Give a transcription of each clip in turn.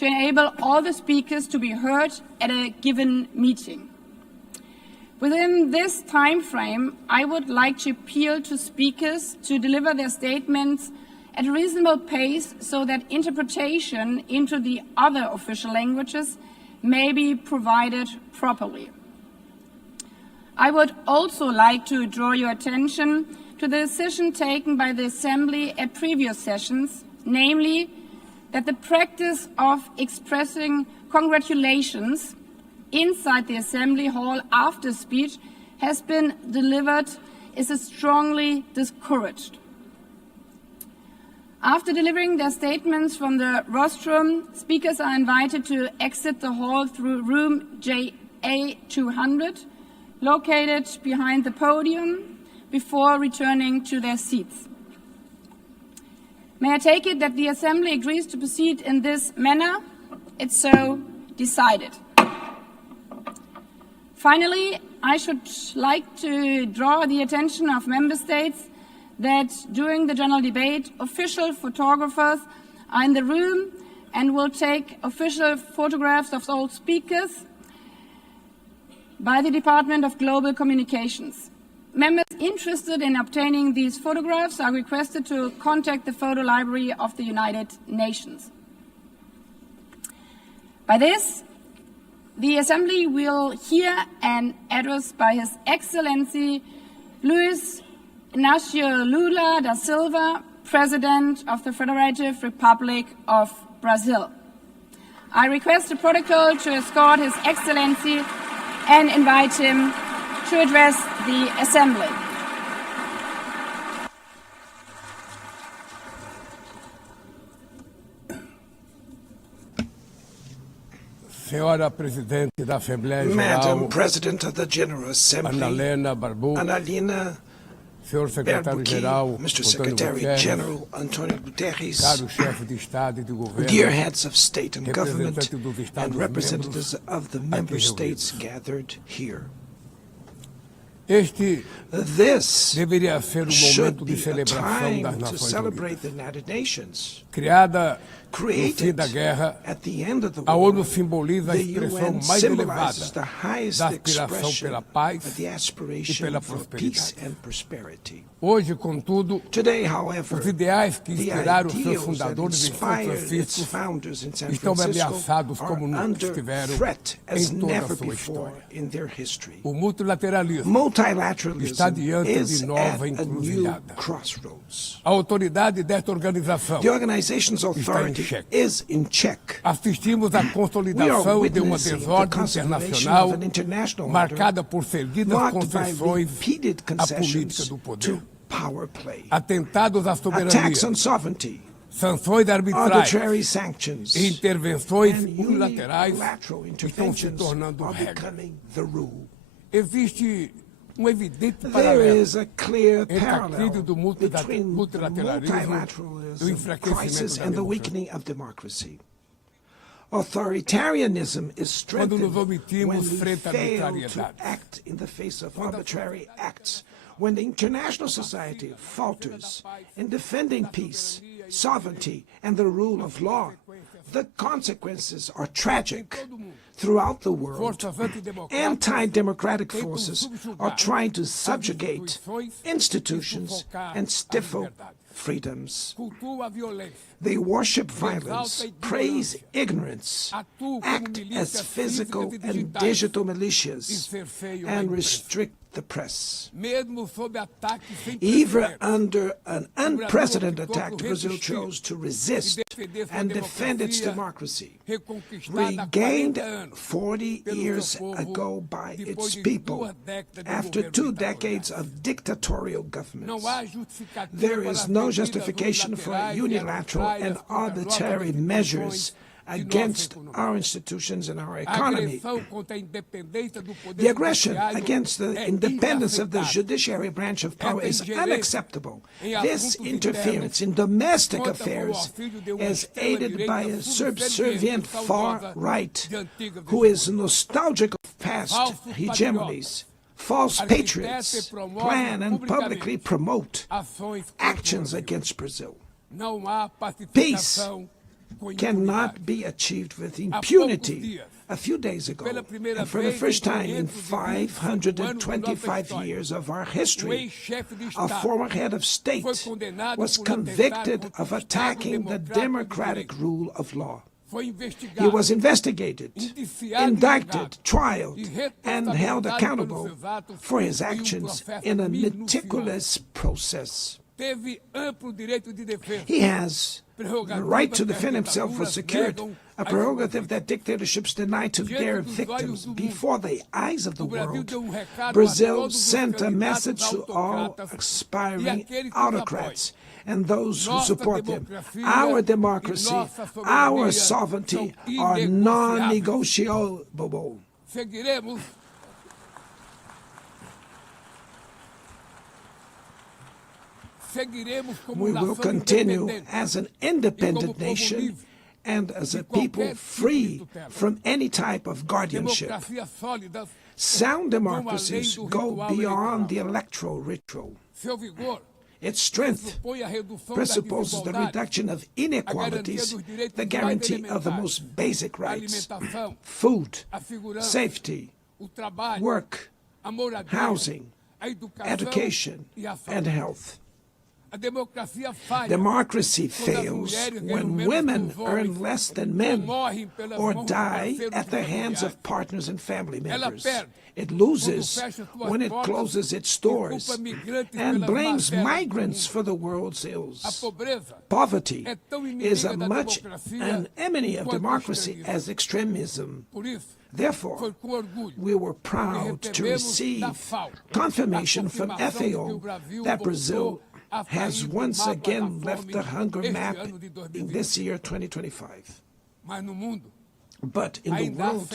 to enable all the speakers to be heard at a given meeting. Within this time frame, I would like to appeal to speakers to deliver their statements at a reasonable pace so that interpretation into the other official languages may be provided properly. I would also like to draw your attention to the decision taken by the Assembly at previous sessions, namely that the practice of expressing congratulations inside the Assembly Hall after speech has been delivered is strongly discouraged. After delivering their statements from the rostrum, speakers are invited to exit the hall through room JA200, located behind the podium, before returning to their seats. May I take it that the Assembly agrees to proceed in this manner? It's so decided. Finally, I should like to draw the attention of Member States that during the general debate, official photographers are in the room and will take official photographs of all speakers by the Department of Global Communications. Members interested in obtaining these photographs are requested to contact the Photo Library of the United Nations. By this, the Assembly will hear an address by His Excellency Luiz Inácio Lula da Silva, President of the Federative Republic of Brazil. I request the protocol to escort His Excellency and invite him to address the Assembly. Madam President of the General Assembly, Annalena Barbucchi, Mr. Secretary General Antonio Guterres, dear heads of state and government, and representatives of the member states gathered here. This should be a time to celebrate the United Nations. Created at the end of the war, the UN symbolizes the highest expression of the aspiration for peace and prosperity. Today, however, the ideals that inspired its founders in San Francisco are under threat as never before in their history. Multilateralism is at a new crossroads. The organization's authority is in check. We are witnessing the consolidation of an international order marked by repeated concessions to power play, attacks on sovereignty, arbitrary sanctions, and unilateral interventions are becoming the rule. There is a clear parallel between the multilateralism crisis and the weakening of democracy. Authoritarianism is strengthened when we fail to act in the face of arbitrary acts, when the international society falters in defending peace, sovereignty, and the rule of law. The consequences are tragic. Throughout the world, anti-democratic forces are trying to subjugate institutions and stifle freedoms. They worship violence, praise ignorance, act as physical and digital militias, and restrict the press. Even under an unprecedented attack, Brazil chose to resist and defend its democracy, regained 40 years ago by its people after 2 decades of dictatorial governments. There is no justification for unilateral and arbitrary measures against our institutions and our economy. The aggression against the independence of the judiciary branch of power is unacceptable. This interference in domestic affairs is aided by a subservient far right who is nostalgic of past hegemonies. False patriots plan and publicly promote actions against Brazil. Peace cannot be achieved with impunity. A few days ago, and for the first time in 525 years of our history, a former head of state was convicted of attacking the democratic rule of law. He was investigated, indicted, trialed, and held accountable for his actions in a meticulous process. He has the right to defend himself was secured, a prerogative that dictatorships deny to their victims. Before the eyes of the world, Brazil sent a message to all aspiring autocrats and those who support them. Our democracy, our sovereignty are non-negotiable. We will continue as an independent nation and as a people free from any type of guardianship. Sound democracies go beyond the electoral ritual. Its strength presupposes the reduction of inequalities, the guarantee of the most basic rights: food, safety, work, housing, education, and health. Democracy fails when women earn less than men or die at the hands of partners and family members. It loses when it closes its doors and blames migrants for the world's ills. Poverty is as much an enemy of democracy as extremism. Therefore, we were proud to receive confirmation from FAO that Brazil has once again left the hunger map in this year, 2025. But in the world,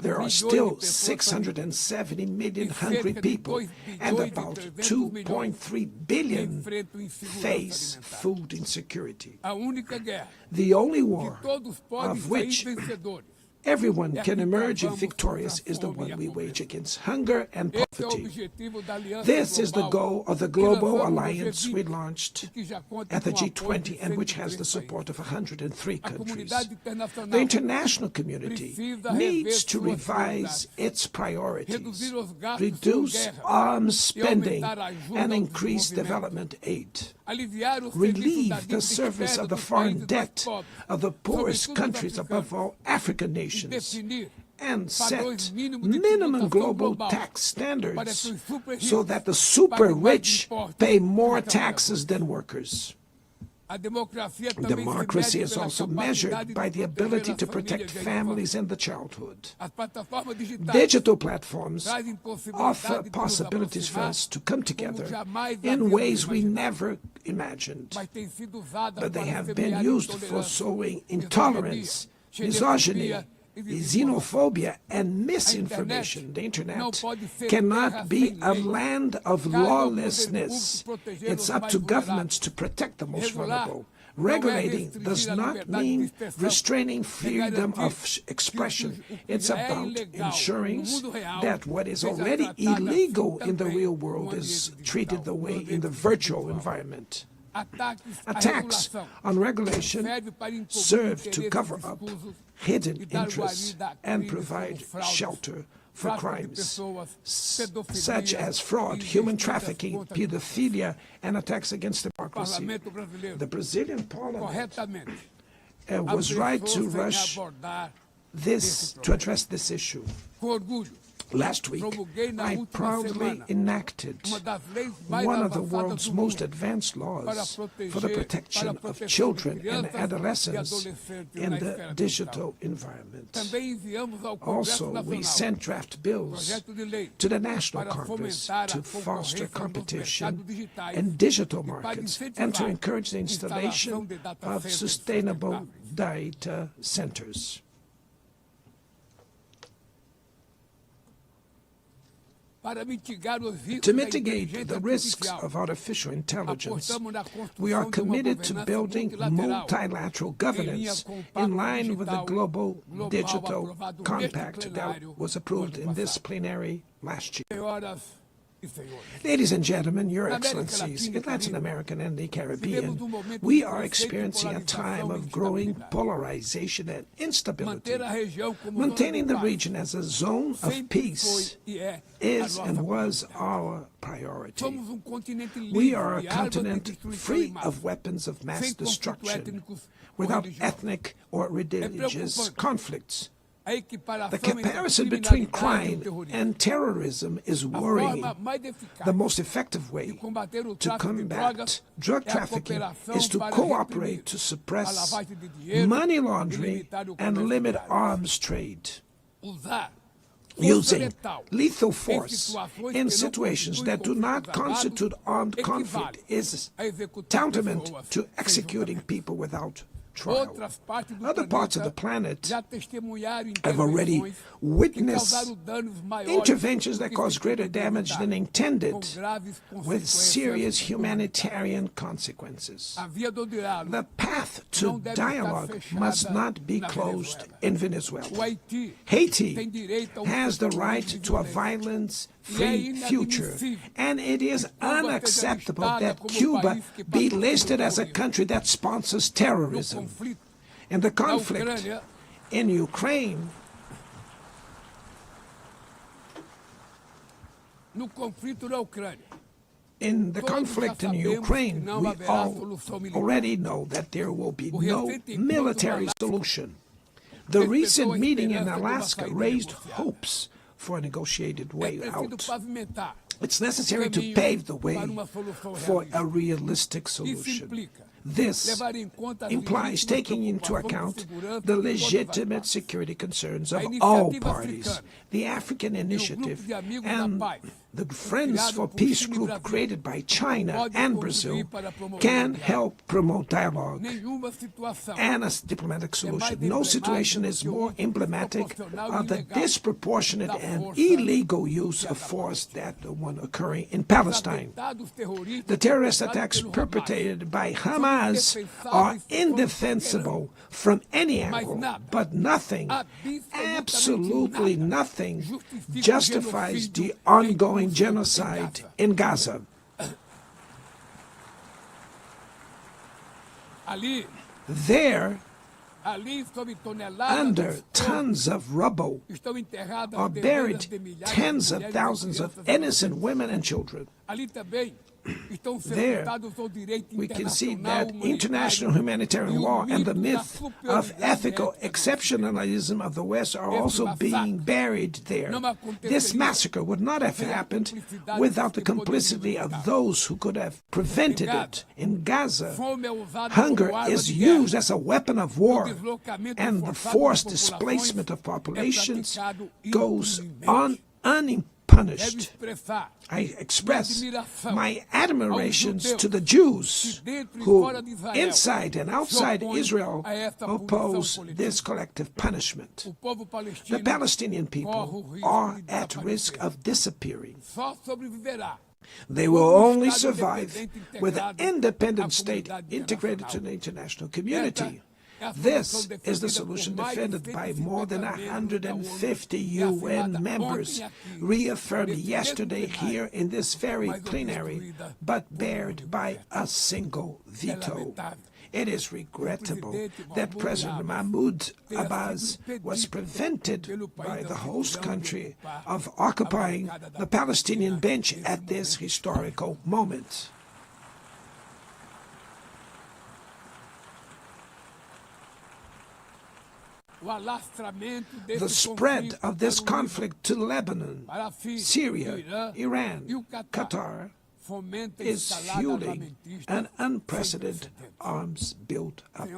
there are still 670 million hungry people, and about 2.3 billion face food insecurity. The only war of which everyone can emerge victorious is the one we wage against hunger and poverty. This is the goal of the global alliance we launched at the G20 and which has the support of 103 countries. The international community needs to revise its priorities, reduce arms spending, and increase development aid. Relieve the service of the foreign debt of the poorest countries, above all African nations, and set minimum global tax standards so that the super rich pay more taxes than workers. Democracy is also measured by the ability to protect families and the childhood. Digital platforms offer possibilities for us to come together in ways we never imagined, but they have been used for sowing intolerance, misogyny, xenophobia, and misinformation. The internet cannot be a land of lawlessness. It's up to governments to protect the most vulnerable. Regulating does not mean restraining freedom of expression. It's about ensuring that what is already illegal in the real world is treated the way in the virtual environment. Attacks on regulation serve to cover up hidden interests and provide shelter for crimes such as fraud, human trafficking, pedophilia, and attacks against democracy. The Brazilian parliament was right to rush to address this issue. Last week, I proudly enacted one of the world's most advanced laws for the protection of children and adolescents in the digital environment. Also, we sent draft bills to the National Congress to foster competition in digital markets and to encourage the installation of sustainable data centers. To mitigate the risks of artificial intelligence, we are committed to building multilateral governance in line with the Global Digital Compact that was approved in this plenary last year. Ladies and gentlemen, Your Excellencies, in Latin America and the Caribbean, we are experiencing a time of growing polarization and instability. Maintaining the region as a zone of peace is and was our priority. We are a continent free of weapons of mass destruction, without ethnic or religious conflicts. The comparison between crime and terrorism is worrying. The most effective way to combat drug trafficking is to cooperate to suppress money laundering and limit arms trade. Using lethal force in situations that do not constitute armed conflict is tantamount to executing people without trial. Other parts of the planet have already witnessed interventions that cause greater damage than intended, with serious humanitarian consequences. The path to dialogue must not be closed in Venezuela. Haiti has the right to a violence-free future, and it is unacceptable that Cuba be listed as a country that sponsors terrorism. In the conflict in Ukraine, we all already know that there will be no military solution. The recent meeting in Alaska raised hopes for a negotiated way out. It's necessary to pave the way for a realistic solution. This implies taking into account the legitimate security concerns of all parties. The African Initiative and the Friends for Peace group created by China and Brazil can help promote dialogue and a diplomatic solution. No situation is more emblematic of the disproportionate and illegal use of force than the one occurring in Palestine. The terrorist attacks perpetrated by Hamas are indefensible from any angle, but nothing, absolutely nothing, justifies the ongoing genocide in Gaza. There, under tons of rubble, are buried tens of thousands of innocent women and children. There, we can see that international humanitarian law and the myth of ethical exceptionalism of the West are also being buried there. This massacre would not have happened without the complicity of those who could have prevented it. In Gaza, hunger is used as a weapon of war, and the forced displacement of populations goes on unimpeded. Punished. I express my admirations to the Jews who, inside and outside Israel, oppose this collective punishment. The Palestinian people are at risk of disappearing. They will only survive with an independent state integrated to the international community. This is the solution defended by more than 150 UN members, reaffirmed yesterday here in this very plenary, but barred by a single veto. It is regrettable that President Mahmoud Abbas was prevented by the host country of occupying the Palestinian bench at this historical moment. The spread of this conflict to Lebanon, Syria, Iran, Qatar is fueling an unprecedented arms build-up.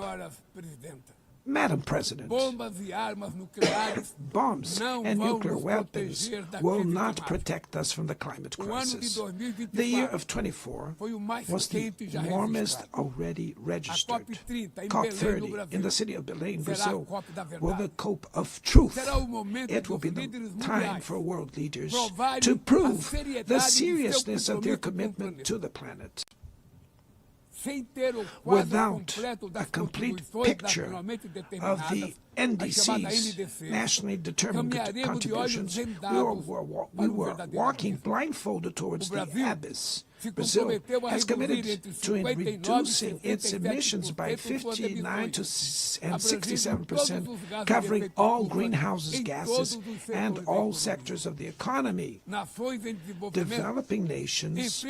Madam President, bombs and nuclear weapons will not protect us from the climate crisis. The year of 24 was the warmest already registered. COP30 in the city of Belém, Brazil, will the COP of truth. It will be the time for world leaders to prove the seriousness of their commitment to the planet. without a complete picture of the NDC's, nationally determined contributions, we were walking blindfolded towards the abyss. Brazil has committed to reducing its emissions by 59 and 67%, covering all greenhouse gases and all sectors of the economy. Developing nations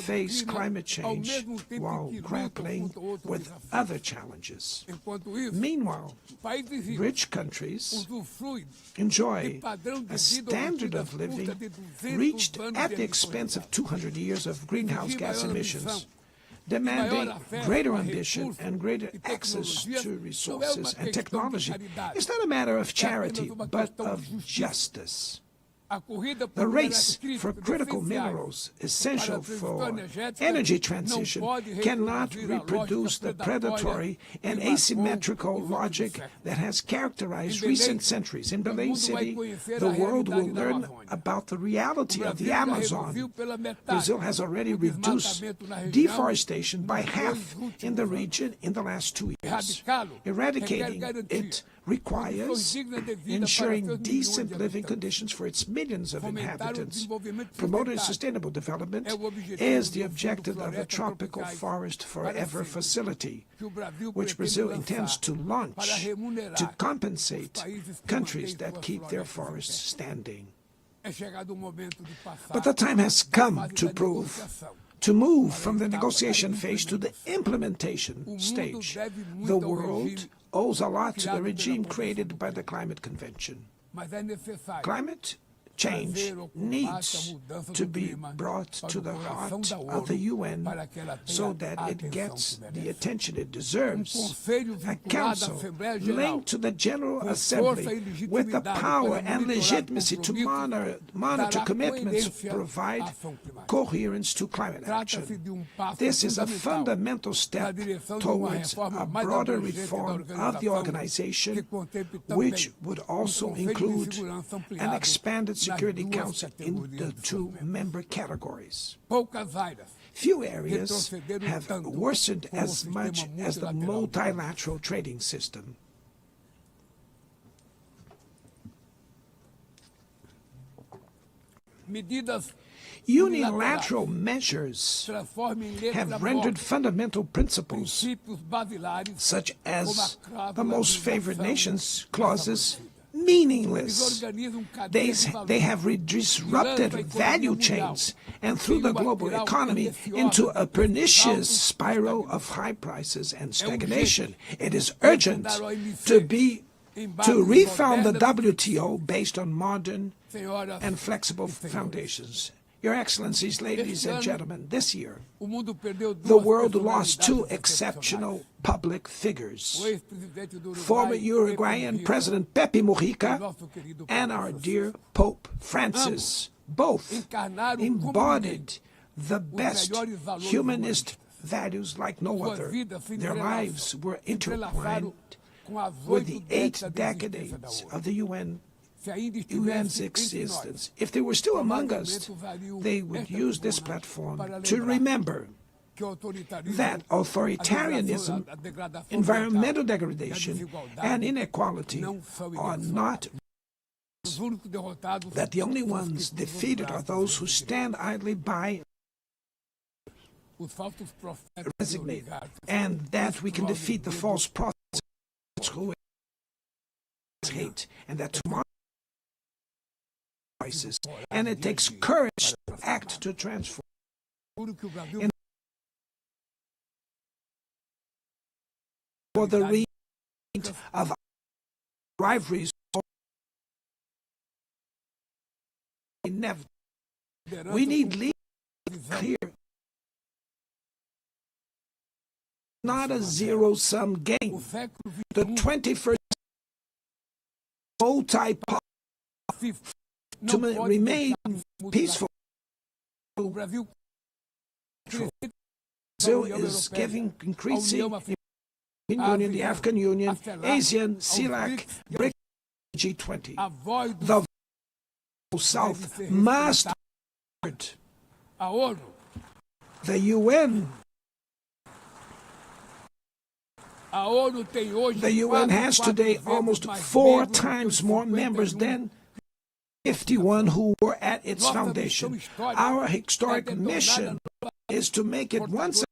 face climate change while grappling with other challenges. Meanwhile, rich countries enjoy a standard of living reached at the expense of 200 years of greenhouse gas emissions, demanding greater ambition and greater access to resources and technology. It's not a matter of charity, but of justice. The race for critical minerals essential for energy transition cannot reproduce the predatory and asymmetrical logic that has characterized recent centuries. In Belém City, the world will learn about the reality of the Amazon. Brazil has already reduced deforestation by half in the region in the last 2 years. Eradicating it requires ensuring decent living conditions for its millions of inhabitants. Promoting sustainable development is the objective of the Tropical Forest Forever facility, which Brazil intends to launch to compensate countries that keep their forests standing. But the time has come to move from the negotiation phase to the implementation stage. The world owes a lot to the regime created by the Climate Convention. Climate change needs to be brought to the heart of the UN so that it gets the attention it deserves. A council linked to the General Assembly with the power and legitimacy to monitor commitments provide coherence to climate action. This is a fundamental step towards a broader reform of the organization, which would also include an expanded Security Council in the 2 member categories. Few areas have worsened as much as the multilateral trading system. Unilateral measures have rendered fundamental principles, such as the most favored nations clauses, meaningless. They have disrupted value chains and threw the global economy into a pernicious spiral of high prices and stagnation. It is urgent to refound the WTO based on modern and flexible foundations. Your Excellencies, ladies and gentlemen, this year, the world lost 2 exceptional public figures. Former Uruguayan President Pepe Mujica and our dear Pope Francis. Both embodied the best humanist values like no other. Their lives were intertwined with the 8 decades of the UN's existence. If they were still among us, they would use this platform to remember that authoritarianism, environmental degradation, and inequality are not, that the only ones defeated are those who stand idly by, resignate, and that we can defeat the false prophets who hate, and that tomorrow and it takes courage to act to transform. For the reason of rivalries, we need leaders clear, not a zero-sum game. The 21st multi-power to remain peaceful. Brazil is giving increasing Union, the African Union, ASEAN, CELAC, BRIC, G20. The South must. The UN The UN has today almost 4 times more members than 51 who were at its foundation. Our historic mission is to make it once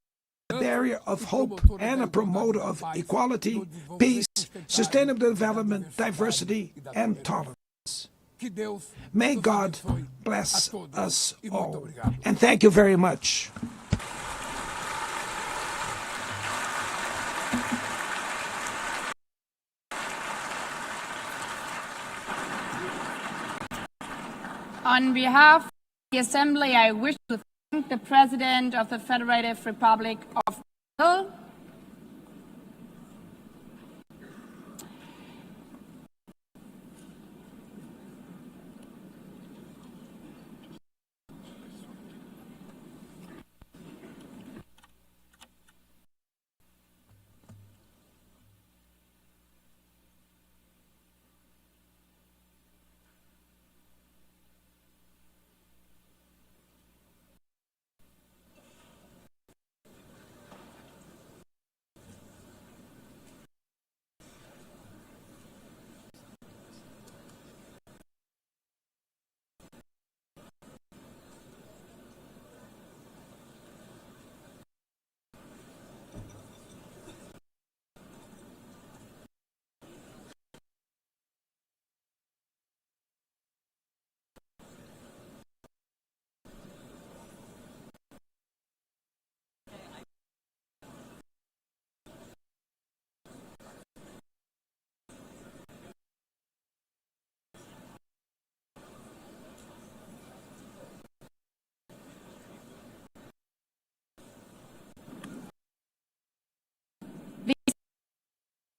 a barrier of hope and a promoter of equality, peace, sustainable development, diversity, and tolerance. May God bless us all. And thank you very much. On behalf of the Assembly, I wish to thank the President of the Federative Republic of Brazil,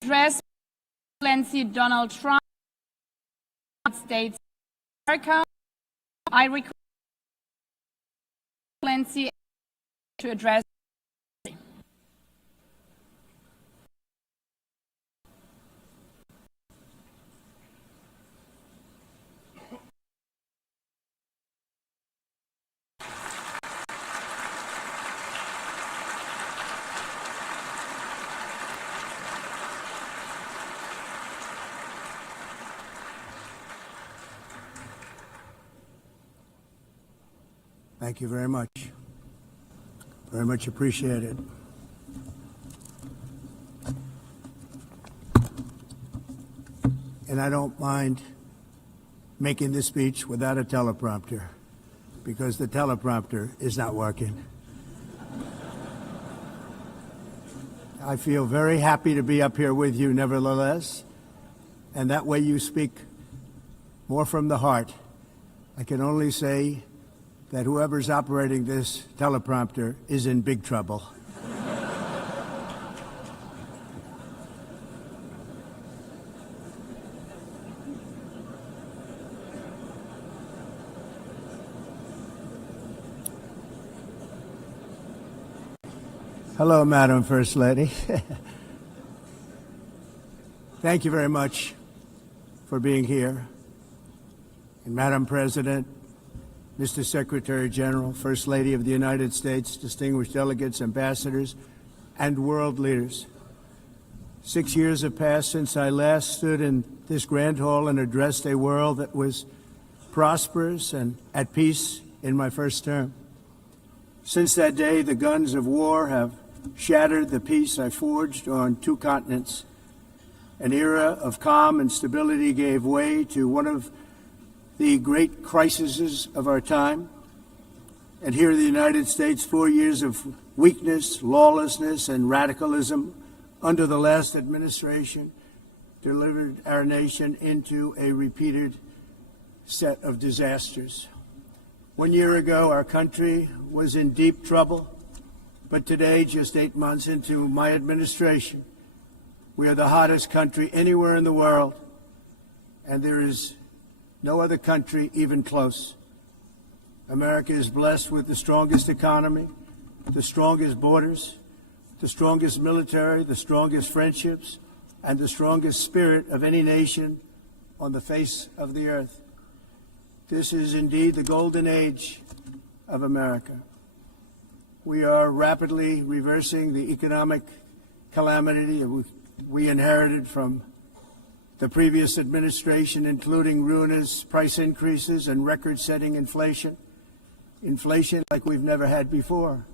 address President Donald Trump, United States of America. I request Excellency to address. Thank you very much. Very much appreciated. And I don't mind making this speech without a teleprompter, because the teleprompter is not working. I feel very happy to be up here with you nevertheless, and that way you speak more from the heart. I can only say that whoever's operating this teleprompter is in big trouble. Hello, Madam First Lady. Thank you very much for being here. And Madam President, Mr. Secretary General, First Lady of the United States, distinguished delegates, ambassadors, and world leaders. 6 years have passed since I last stood in this grand hall and addressed a world that was prosperous and at peace in my first term. Since that day, the guns of war have shattered the peace I forged on 2 continents. An era of calm and stability gave way to one of the great crises of our time. And here in the United States, 4 years of weakness, lawlessness, and radicalism under the last administration delivered our nation into a repeated set of disasters. 1 year ago, our country was in deep trouble, but today, just 8 months into my administration, we are the hottest country anywhere in the world, and there is no other country even close. America is blessed with the strongest economy, the strongest borders, the strongest military, the strongest friendships, and the strongest spirit of any nation on the face of the earth. This is indeed the golden age of America. We are rapidly reversing the economic calamity that we inherited from the previous administration, including ruinous price increases and record-setting inflation like we've never had before.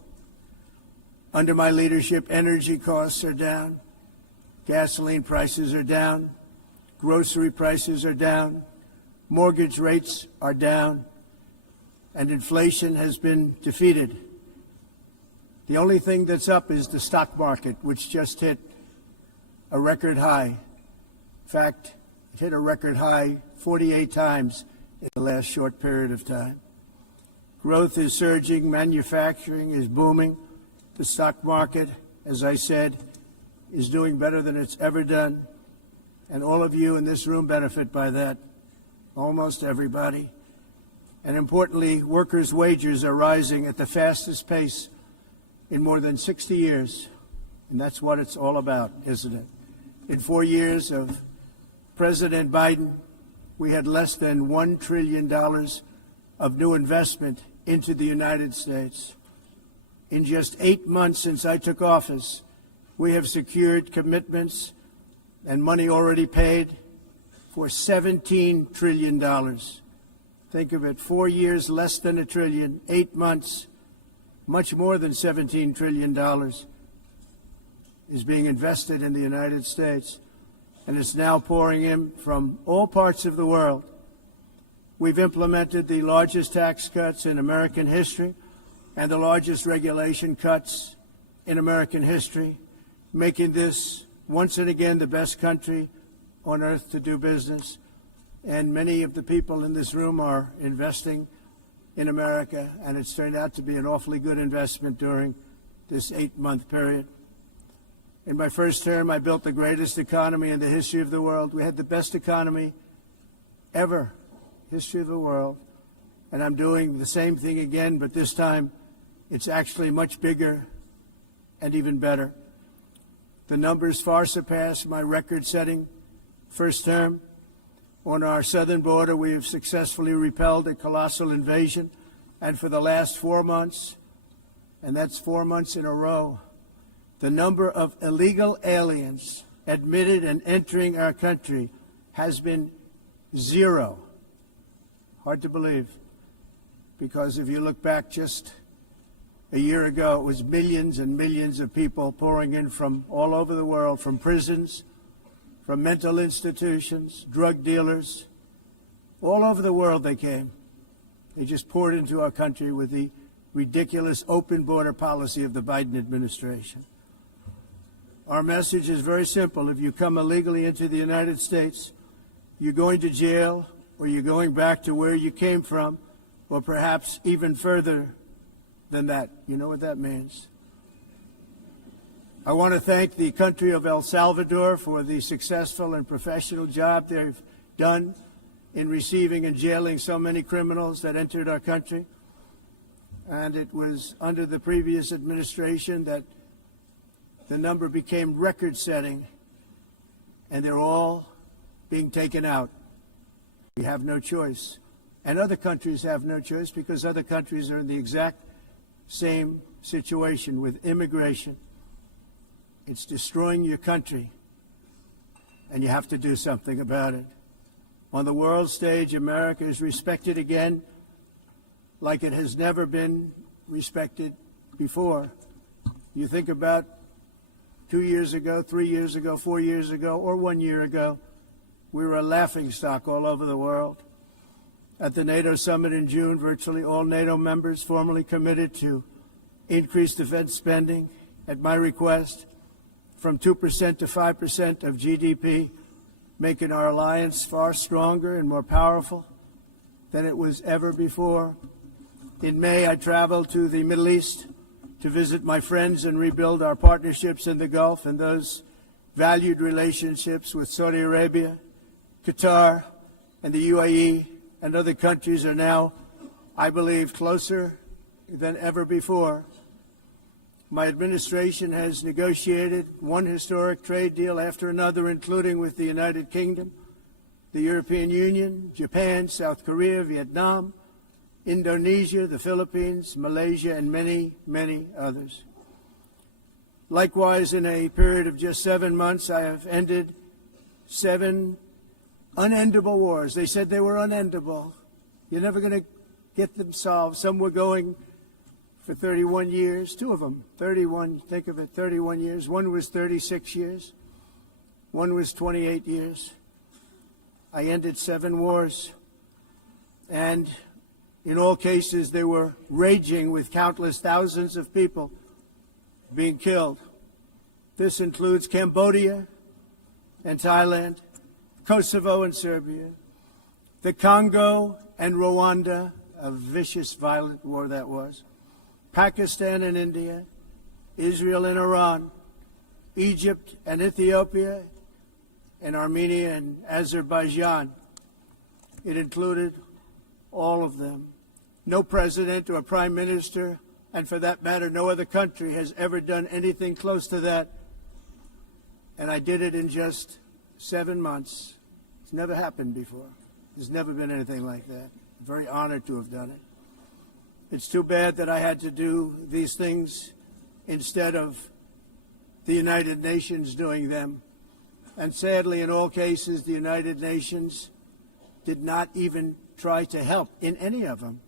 Under my leadership, energy costs are down, gasoline prices are down, grocery prices are down, mortgage rates are down, and inflation has been defeated. The only thing that's up is the stock market, which just hit a record high. In fact, it hit a record high 48 times in the last short period of time. Growth is surging, manufacturing is booming. The stock market, as I said, is doing better than it's ever done. And all of you in this room benefit by that, almost everybody. And importantly, workers' wages are rising at the fastest pace in more than 60 years. And that's what it's all about, isn't it? In 4 years of President Biden, we had less than $1 trillion of new investment into the United States. In just 8 months since I took office, we have secured commitments and money already paid for $17 trillion. Think of it, 4 years, less than $1 trillion, 8 months, much more than $17 trillion is being invested in the United States. And it's now pouring in from all parts of the world. We've implemented the largest tax cuts in American history and the largest regulation cuts in American history, making this once and again the best country on earth to do business. And many of the people in this room are investing in America, and it's turned out to be an awfully good investment during this 8-month period. In my first term, I built the greatest economy in the history of the world. We had the best economy ever, history of the world. And I'm doing the same thing again, but this time it's actually much bigger and even better. The numbers far surpass my record-setting first term. On our southern border, we have successfully repelled a colossal invasion. And for the last 4 months, and that's 4 months in a row, the number of illegal aliens admitted and entering our country has been 0. Hard to believe, because if you look back just a year ago, it was millions and millions of people pouring in from all over the world, from prisons, from mental institutions, drug dealers. All over the world they came. They just poured into our country with the ridiculous open border policy of the Biden administration. Our message is very simple. If you come illegally into the United States, you're going to jail, or you're going back to where you came from, or perhaps even further than that. You know what that means. I want to thank the country of El Salvador for the successful and professional job they've done in receiving and jailing so many criminals that entered our country. And it was under the previous administration that the number became record-setting, and they're all being taken out. We have no choice. And other countries have no choice, because other countries are in the exact same situation with immigration. It's destroying your country, and you have to do something about it. On the world stage, America is respected again like it has never been respected before. You think about 2 years ago, 3 years ago, 4 years ago, or 1 year ago, we were a laughingstock all over the world. At the NATO summit in June, virtually all NATO members formally committed to increase defense spending at my request from 2% to 5% of GDP, making our alliance far stronger and more powerful than it was ever before. In May, I traveled to the Middle East to visit my friends and rebuild our partnerships in the Gulf, and those valued relationships with Saudi Arabia, Qatar, and the UAE and other countries are now, I believe, closer than ever before. My administration has negotiated one historic trade deal after another, including with the United Kingdom, the European Union, Japan, South Korea, Vietnam, Indonesia, the Philippines, Malaysia, and many, many others. Likewise, in a period of just 7 months, I have ended 7 unendable wars. They said they were unendable. You're never going to get them solved. Some were going for 31 years, 2 of them, 31, think of it, 31 years. One was 36 years. One was 28 years. I ended 7 wars. And in all cases, they were raging with countless thousands of people being killed. This includes Cambodia and Thailand, Kosovo and Serbia, the Congo and Rwanda, a vicious, violent war that was, Pakistan and India, Israel and Iran, Egypt and Ethiopia, and Armenia and Azerbaijan. It included all of them. No president or prime minister, and for that matter, no other country has ever done anything close to that. And I did it in just 7 months. It's never happened before. There's never been anything like that. I'm very honored to have done it. It's too bad that I had to do these things instead of the United Nations doing them. And sadly, in all cases, the United Nations did not even try to help in any of them.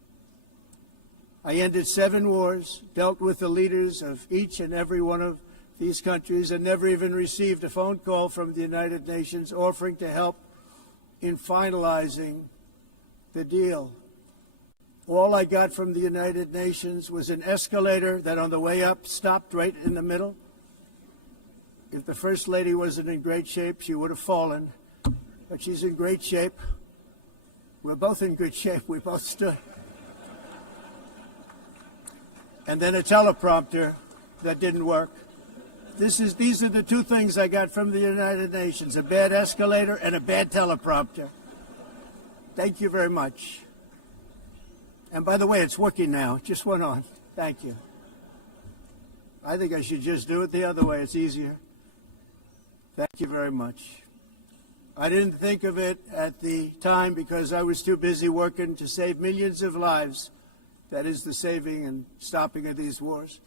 I ended 7 wars, dealt with the leaders of each and every one of these countries, and never even received a phone call from the United Nations offering to help in finalizing the deal. All I got from the United Nations was an escalator that on the way up stopped right in the middle. If the First Lady wasn't in great shape, she would have fallen. But she's in great shape. We're both in good shape. We both stood. And then a teleprompter that didn't work. These are the 2 things I got from the United Nations, a bad escalator and a bad teleprompter. Thank you very much. And by the way, it's working now. It just went on. Thank you. I think I should just do it the other way. It's easier. Thank you very much. I didn't think of it at the time because I was too busy working to save millions of lives. That is the saving and stopping of these wars.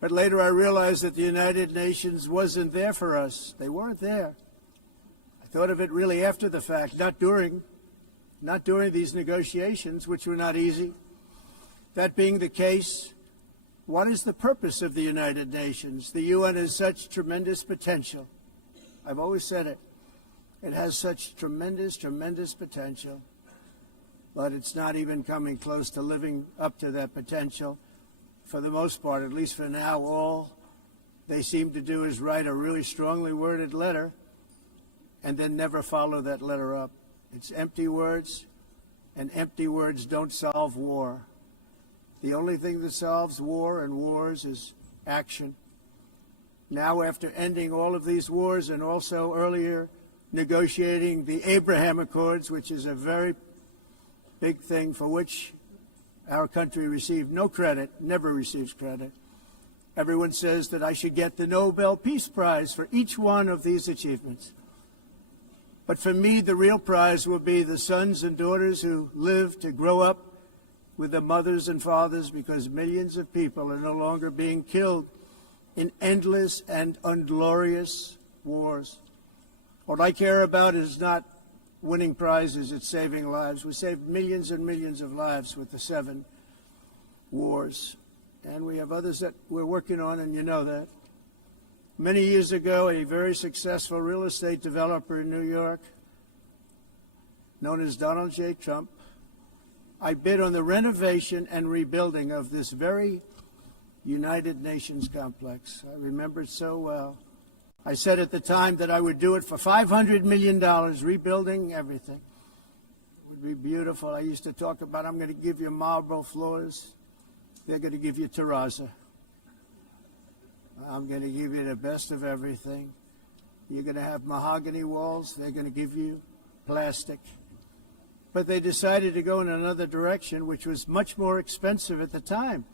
But later I realized that the United Nations wasn't there for us. They weren't there. I thought of it really after the fact, not during these negotiations, which were not easy. That being the case, what is the purpose of the United Nations? The UN has such tremendous potential. I've always said it. It has such tremendous, tremendous potential. But it's not even coming close to living up to that potential. For the most part, at least for now, all they seem to do is write a really strongly worded letter and then never follow that letter up. It's empty words, and empty words don't solve war. The only thing that solves war and wars is action. Now, after ending all of these wars and also earlier negotiating the Abraham Accords, which is a very big thing for which our country received no credit, never receives credit. Everyone says that I should get the Nobel Peace Prize for each one of these achievements. But for me, the real prize will be the sons and daughters who live to grow up with the mothers and fathers, because millions of people are no longer being killed in endless and unglorious wars. What I care about is not winning prizes, it's saving lives. We saved millions and millions of lives with the 7 wars. And we have others that we're working on, and you know that. Many years ago, a very successful real estate developer in New York, known as Donald J. Trump, I bid on the renovation and rebuilding of this very United Nations complex. I remember it so well. I said at the time that I would do it for $500 million, rebuilding everything. It would be beautiful. I used to talk about, I'm going to give you marble floors. They're going to give you terrazzo. I'm going to give you the best of everything. You're going to have mahogany walls. They're going to give you plastic. But they decided to go in another direction, which was much more expensive at the time,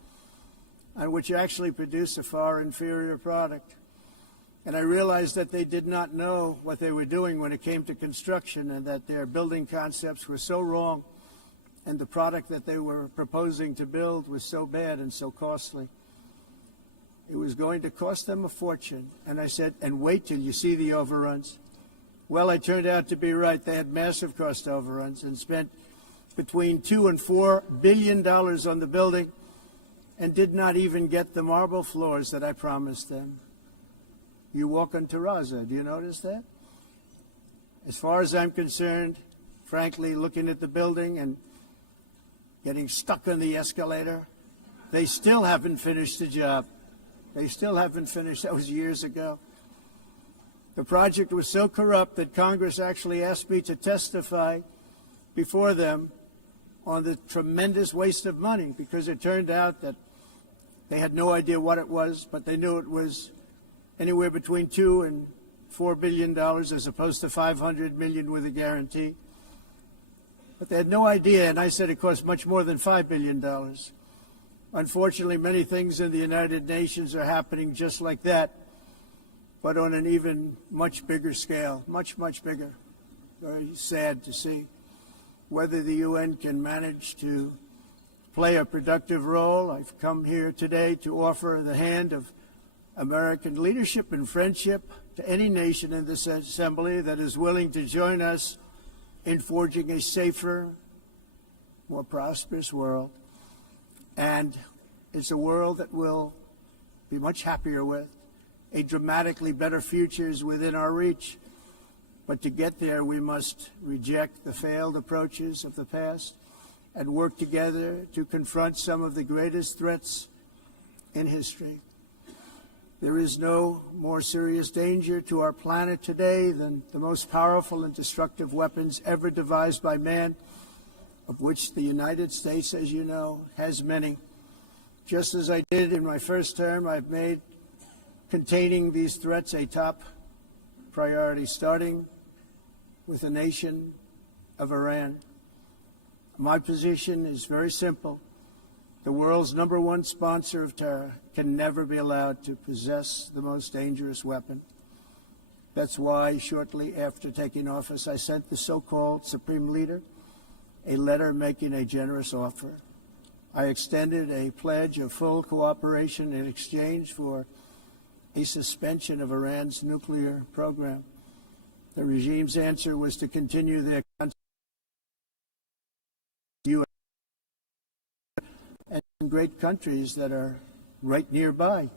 and which actually produced a far inferior product. And I realized that they did not know what they were doing when it came to construction, and that their building concepts were so wrong, and the product that they were proposing to build was so bad and so costly. It was going to cost them a fortune. And I said, and wait till you see the overruns. Well, I turned out to be right. They had massive cost overruns and spent between $2 and $4 billion on the building and did not even get the marble floors that I promised them. You walk on terrazzo. Do you notice that? As far as I'm concerned, frankly, looking at the building and getting stuck on the escalator, they still haven't finished the job. They still haven't finished. That was years ago. The project was so corrupt that Congress actually asked me to testify before them on the tremendous waste of money, because it turned out that they had no idea what it was, but they knew it was anywhere between $2 and $4 billion as opposed to $500 million with a guarantee. But they had no idea, and I said it cost much more than $5 billion. Unfortunately, many things in the United Nations are happening just like that, but on an even much bigger scale, much, much bigger. Very sad to see. Whether the UN can manage to play a productive role, I've come here today to offer the hand of American leadership and friendship to any nation in this assembly that is willing to join us in forging a safer, more prosperous world. And it's a world that we'll be much happier with. A dramatically better future is within our reach. But to get there, we must reject the failed approaches of the past and work together to confront some of the greatest threats in history. There is no more serious danger to our planet today than the most powerful and destructive weapons ever devised by man, of which the United States, as you know, has many. Just as I did in my first term, I've made containing these threats a top priority, starting with the nation of Iran. My position is very simple. The world's #1 sponsor of terror can never be allowed to possess the most dangerous weapon. That's why shortly after taking office, I sent the so-called Supreme Leader a letter making a generous offer. I extended a pledge of full cooperation in exchange for a suspension of Iran's nuclear program. The regime's answer was to continue their and great countries that are right nearby.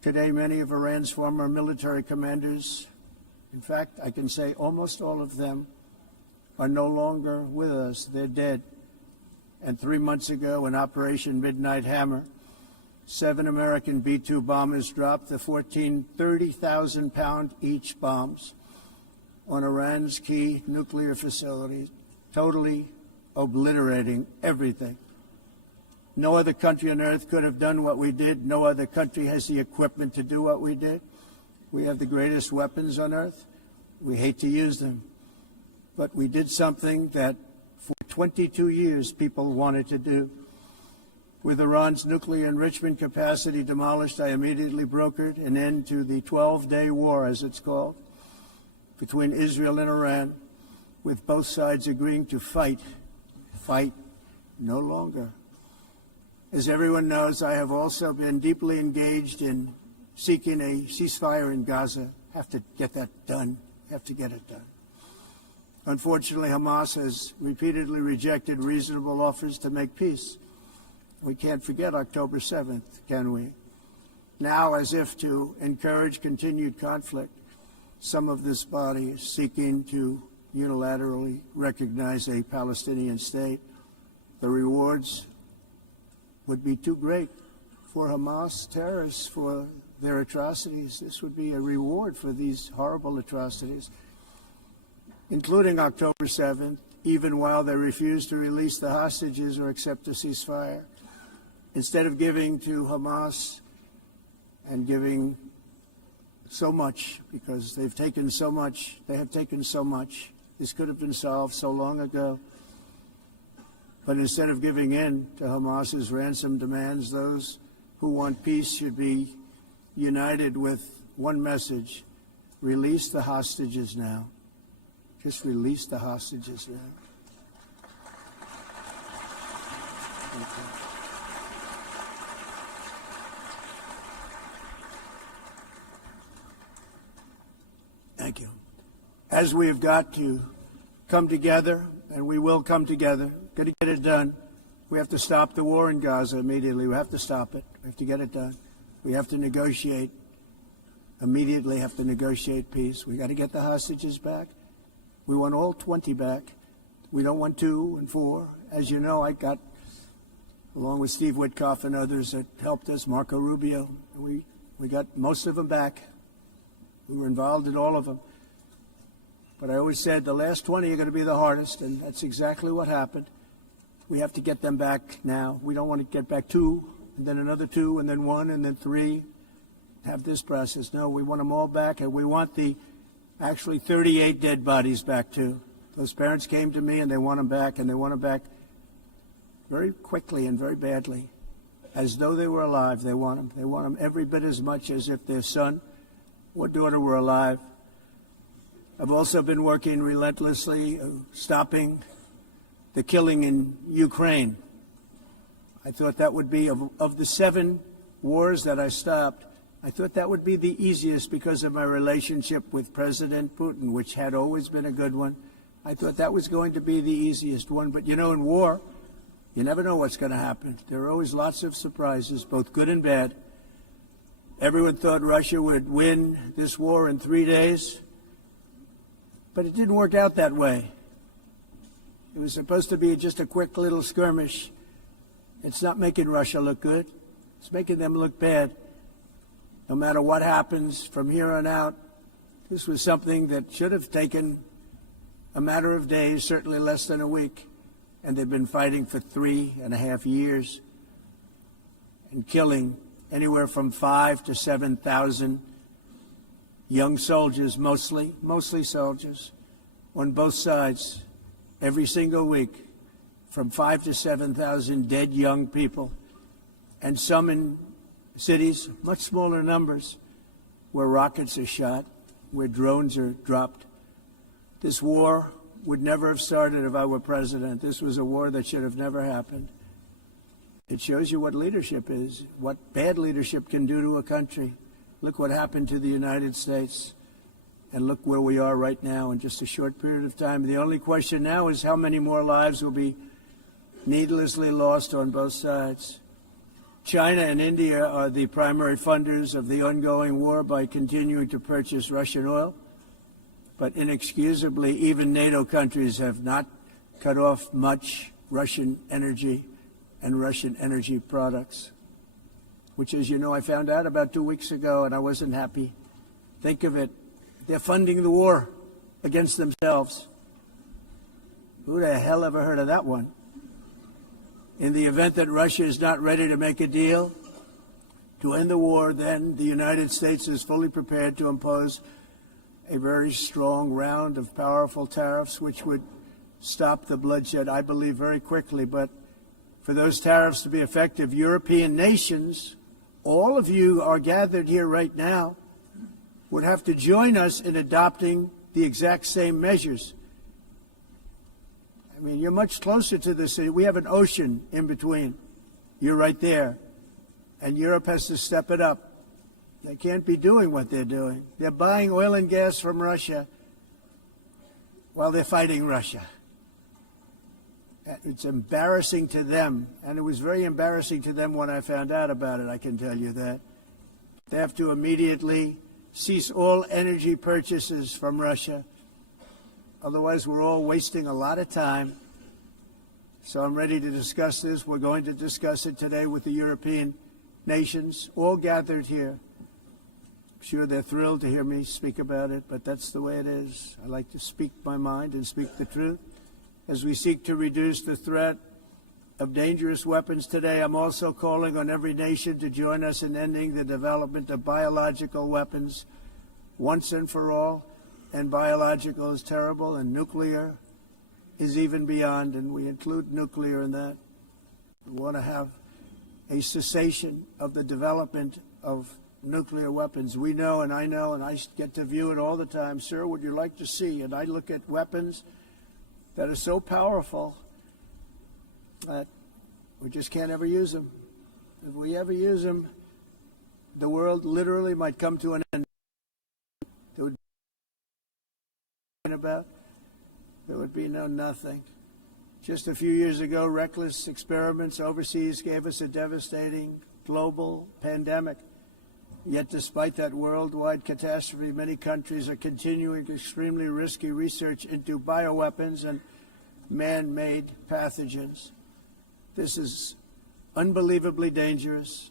Today, many of Iran's former military commanders, in fact, I can say almost all of them, are no longer with us. They're dead. And 3 months ago, in Operation Midnight Hammer, 7 American B-2 bombers dropped the 14 30,000-pound each bombs on Iran's key nuclear facilities, totally obliterating everything. No other country on earth could have done what we did. No other country has the equipment to do what we did. We have the greatest weapons on earth. We hate to use them. But we did something that for 22 years people wanted to do. With Iran's nuclear enrichment capacity demolished, I immediately brokered an end to the 12-day war, as it's called, between Israel and Iran, with both sides agreeing to fight no longer. As everyone knows, I have also been deeply engaged in seeking a ceasefire in Gaza. Have to get that done. Have to get it done. Unfortunately, Hamas has repeatedly rejected reasonable offers to make peace. We can't forget October 7th, can we? Now, as if to encourage continued conflict, some of this body is seeking to unilaterally recognize a Palestinian state. The rewards would be too great for Hamas terrorists for their atrocities. This would be a reward for these horrible atrocities, including October 7th, even while they refuse to release the hostages or accept a ceasefire. Instead of giving to Hamas and giving so much, because they've taken so much, they have taken so much. This could have been solved so long ago. But instead of giving in to Hamas's ransom demands, those who want peace should be united with one message: release the hostages now. Just release the hostages now. as we have got to come together, and we will come together, got to get it done. We have to stop the war in Gaza immediately. We have to stop it. We have to get it done. We have to negotiate, immediately have to negotiate peace. We got to get the hostages back. We want all 20 back. We don't want 2 and 4. As you know, I got, along with Steve Witkoff and others that helped us, Marco Rubio, we got most of them back. We were involved in all of them. But I always said the last 20 are going to be the hardest, and that's exactly what happened. We have to get them back now. We don't want to get back 2, and then another 2, and then 1, and then 3. Have this process. No, we want them all back, and we want the actually 38 dead bodies back too. Those parents came to me, and they want them back, and they want them back very quickly and very badly, as though they were alive. They want them. They want them every bit as much as if their son or daughter were alive. I've also been working relentlessly, stopping the killing in Ukraine. I thought that would be, of the 7 wars that I stopped, I thought that would be the easiest because of my relationship with President Putin, which had always been a good one. I thought that was going to be the easiest one. But, you know, in war, you never know what's going to happen. There are always lots of surprises, both good and bad. Everyone thought Russia would win this war in 3 days, but it didn't work out that way. It was supposed to be just a quick little skirmish. It's not making Russia look good. It's making them look bad. No matter what happens from here on out, this was something that should have taken a matter of days, certainly less than a week. And they've been fighting for 3.5 years and killing anywhere from 5,000 to 7,000 young soldiers, mostly soldiers, on both sides, every single week, from 5,000 to 7,000 dead young people, and some in cities, much smaller numbers, where rockets are shot, where drones are dropped. This war would never have started if I were president. This was a war that should have never happened. It shows you what leadership is, what bad leadership can do to a country. Look what happened to the United States, and look where we are right now in just a short period of time. The only question now is how many more lives will be needlessly lost on both sides. China and India are the primary funders of the ongoing war by continuing to purchase Russian oil. But inexcusably, even NATO countries have not cut off much Russian energy and Russian energy products, which, as you know, I found out about 2 weeks ago, and I wasn't happy. Think of it. They're funding the war against themselves. Who the hell ever heard of that one? In the event that Russia is not ready to make a deal to end the war, then the United States is fully prepared to impose a very strong round of powerful tariffs, which would stop the bloodshed, I believe, very quickly. But for those tariffs to be effective, European nations, all of you are gathered here right now, would have to join us in adopting the exact same measures. I mean, you're much closer to the city. We have an ocean in between. You're right there. And Europe has to step it up. They can't be doing what they're doing. They're buying oil and gas from Russia while they're fighting Russia. It's embarrassing to them, and it was very embarrassing to them when I found out about it, I can tell you that. They have to immediately cease all energy purchases from Russia. Otherwise, we're all wasting a lot of time. So I'm ready to discuss this. We're going to discuss it today with the European nations, all gathered here. I'm sure they're thrilled to hear me speak about it, but that's the way it is. I like to speak my mind and speak the truth. As we seek to reduce the threat of dangerous weapons today, I'm also calling on every nation to join us in ending the development of biological weapons once and for all. And biological is terrible, and nuclear is even beyond, and we include nuclear in that. We want to have a cessation of the development of nuclear weapons. We know, and I get to view it all the time. Sir, would you like to see? And I look at weapons that are so powerful that we just can't ever use them. If we ever use them, the world literally might come to an end. There would be about, there would be no nothing. Just a few years ago, reckless experiments overseas gave us a devastating global pandemic. Yet despite that worldwide catastrophe, many countries are continuing extremely risky research into bioweapons and man-made pathogens. This is unbelievably dangerous.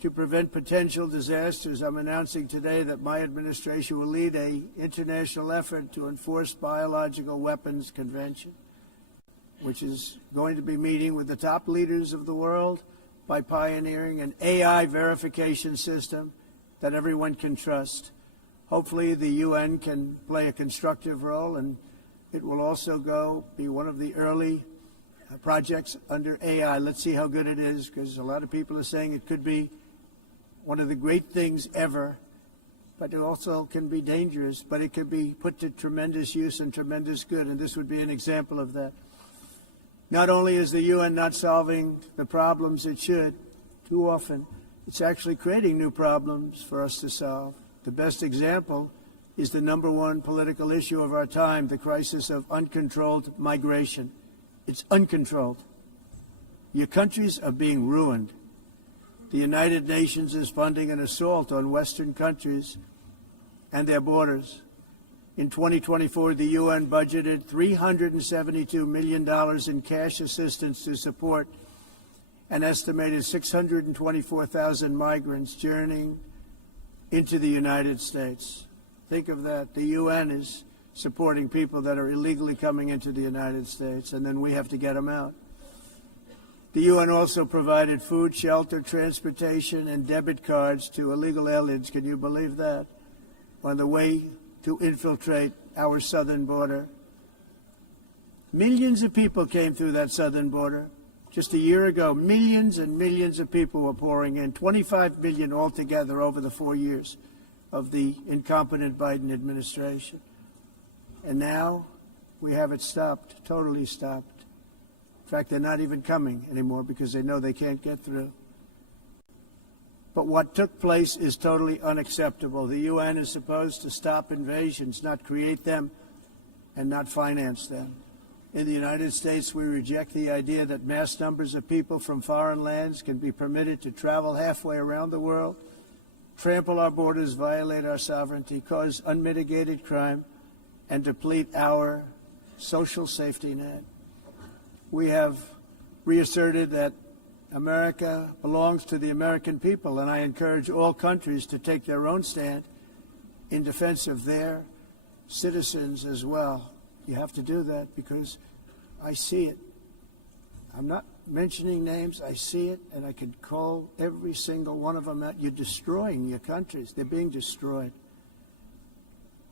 To prevent potential disasters, I'm announcing today that my administration will lead an international effort to enforce Biological Weapons Convention, which is going to be meeting with the top leaders of the world by pioneering an AI verification system that everyone can trust. Hopefully the UN can play a constructive role, and it will also be one of the early projects under AI. Let's see how good it is, because a lot of people are saying it could be one of the great things ever, but it also can be dangerous, but it can be put to tremendous use and tremendous good, and this would be an example of that. Not only is the UN not solving the problems it should, too often, it's actually creating new problems for us to solve. The best example is the #1 political issue of our time, the crisis of uncontrolled migration. It's uncontrolled. Your countries are being ruined. The United Nations is funding an assault on Western countries and their borders. In 2024, the UN budgeted $372 million in cash assistance to support an estimated 624,000 migrants journeying into the United States. Think of that. The UN is supporting people that are illegally coming into the United States, and then we have to get them out. The UN also provided food, shelter, transportation, and debit cards to illegal aliens. Can you believe that? On the way to infiltrate our southern border. Millions of people came through that southern border. Just a year ago, millions and millions of people were pouring in, 25 million altogether over the 4 years of the incompetent Biden administration. And now we have it stopped, totally stopped. In fact, they're not even coming anymore because they know they can't get through. But what took place is totally unacceptable. The UN is supposed to stop invasions, not create them and not finance them. In the United States, we reject the idea that mass numbers of people from foreign lands can be permitted to travel halfway around the world, trample our borders, violate our sovereignty, cause unmitigated crime, and deplete our social safety net. We have reasserted that America belongs to the American people, and I encourage all countries to take their own stand in defense of their citizens as well. You have to do that because I see it. I'm not mentioning names. I see it, and I can call every single one of them out. You're destroying your countries. They're being destroyed.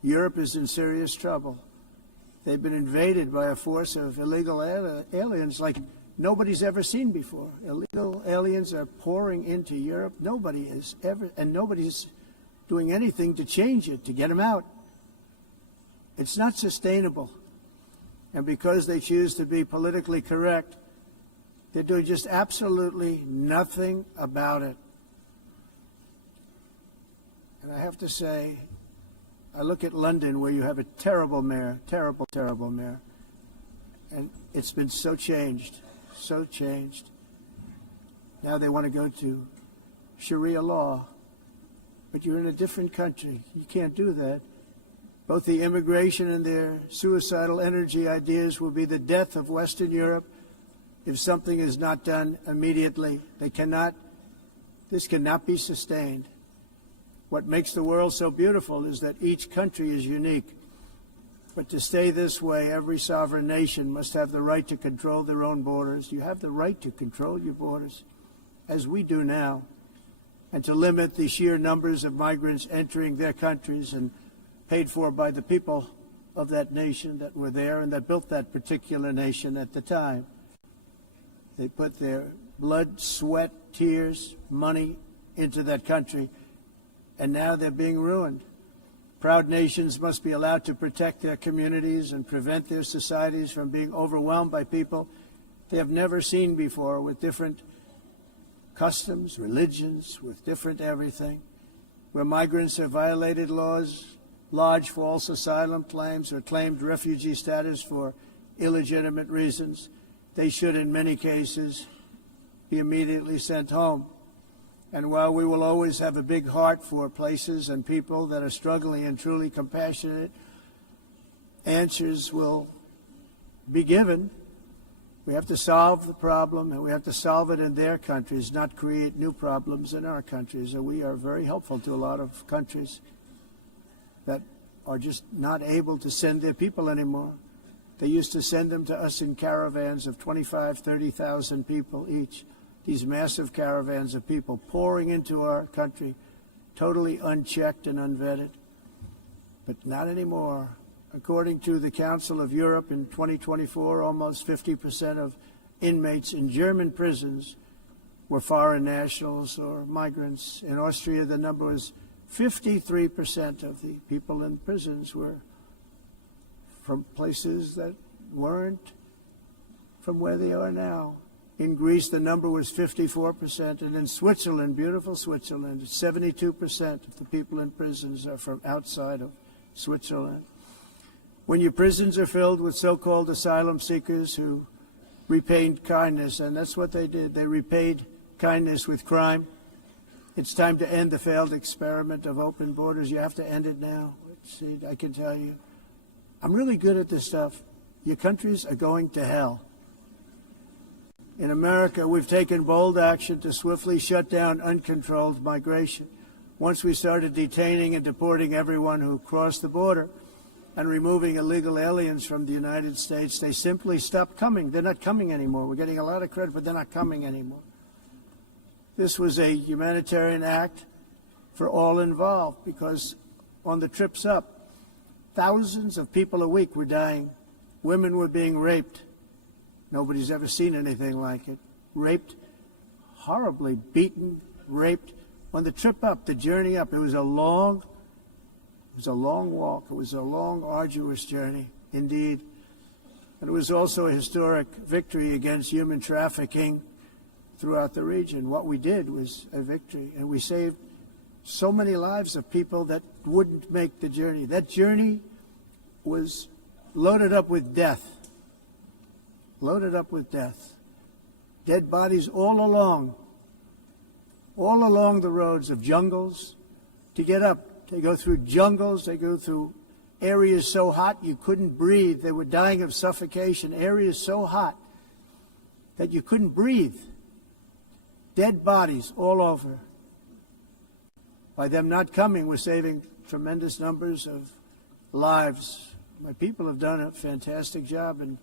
Europe is in serious trouble. They've been invaded by a force of illegal aliens like nobody's ever seen before. Illegal aliens are pouring into Europe. Nobody's doing anything to change it, to get them out. It's not sustainable. And because they choose to be politically correct, they're doing just absolutely nothing about it. And I have to say, I look at London, where you have a terrible mayor, terrible mayor, and it's been so changed. Now they want to go to Sharia law, but you're in a different country. You can't do that. Both the immigration and their suicidal energy ideas will be the death of Western Europe if something is not done immediately. This cannot be sustained. What makes the world so beautiful is that each country is unique. But to stay this way, every sovereign nation must have the right to control their own borders. You have the right to control your borders, as we do now, and to limit the sheer numbers of migrants entering their countries and paid for by the people of that nation that were there and that built that particular nation at the time. They put their blood, sweat, tears, money into that country, and now they're being ruined. Proud nations must be allowed to protect their communities and prevent their societies from being overwhelmed by people they have never seen before, with different customs, religions, with different everything. Where migrants have violated laws, lodge false asylum claims or claimed refugee status for illegitimate reasons, they should, in many cases, be immediately sent home. And while we will always have a big heart for places and people that are struggling and truly compassionate, answers will be given. We have to solve the problem, and we have to solve it in their countries, not create new problems in our countries. And we are very helpful to a lot of countries that are just not able to send their people anymore. They used to send them to us in caravans of 25,000, 30,000 people each. These massive caravans of people pouring into our country, totally unchecked and unvetted. But not anymore. According to the Council of Europe in 2024, almost 50% of inmates in German prisons were foreign nationals or migrants. In Austria, the number was 53% of the people in prisons were from places that weren't from where they are now. In Greece, the number was 54%, and in Switzerland, beautiful Switzerland, 72% of the people in prisons are from outside of Switzerland. When your prisons are filled with so-called asylum seekers who repaid kindness, and that's what they did, they repaid kindness with crime. It's time to end the failed experiment of open borders. You have to end it now. See, I can tell you, I'm really good at this stuff. Your countries are going to hell. In America, we've taken bold action to swiftly shut down uncontrolled migration. Once we started detaining and deporting everyone who crossed the border and removing illegal aliens from the United States, they simply stopped coming. They're not coming anymore. We're getting a lot of credit, but they're not coming anymore. This was a humanitarian act for all involved, because on the trips up, thousands of people a week were dying. Women were being raped. Nobody's ever seen anything like it. Raped, horribly beaten, raped. On the trip up, the journey up, it was a long walk. It was a long, arduous journey, indeed. And it was also a historic victory against human trafficking throughout the region. What we did was a victory, and we saved so many lives of people that wouldn't make the journey. That journey was loaded up with death. Loaded up with death. Dead bodies all along the roads of jungles to get up. They go through jungles, they go through areas so hot you couldn't breathe. They were dying of suffocation, areas so hot that you couldn't breathe. Dead bodies all over. By them not coming, we're saving tremendous numbers of lives. My people have done a fantastic job in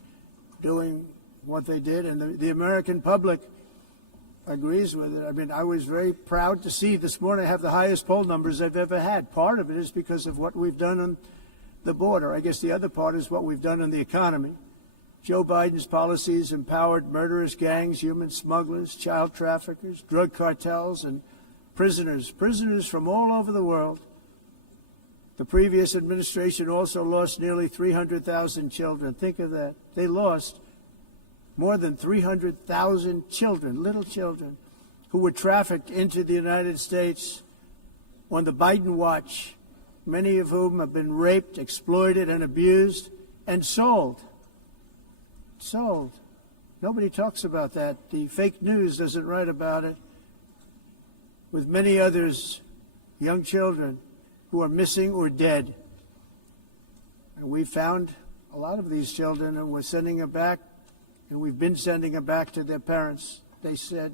doing what they did, and the American public agrees with it. I mean, I was very proud to see this morning I have the highest poll numbers I've ever had. Part of it is because of what we've done on the border. I guess the other part is what we've done on the economy. Joe Biden's policies empowered murderous gangs, human smugglers, child traffickers, drug cartels, and prisoners from all over the world. The previous administration also lost nearly 300,000 children. Think of that. They lost more than 300,000 children, little children, who were trafficked into the United States on the Biden watch, many of whom have been raped, exploited, and abused, and sold. Sold. Nobody talks about that. The fake news doesn't write about it. With many others, young children who are missing or dead. And we found a lot of these children, and we're sending them back. And we've been sending them back to their parents. They said,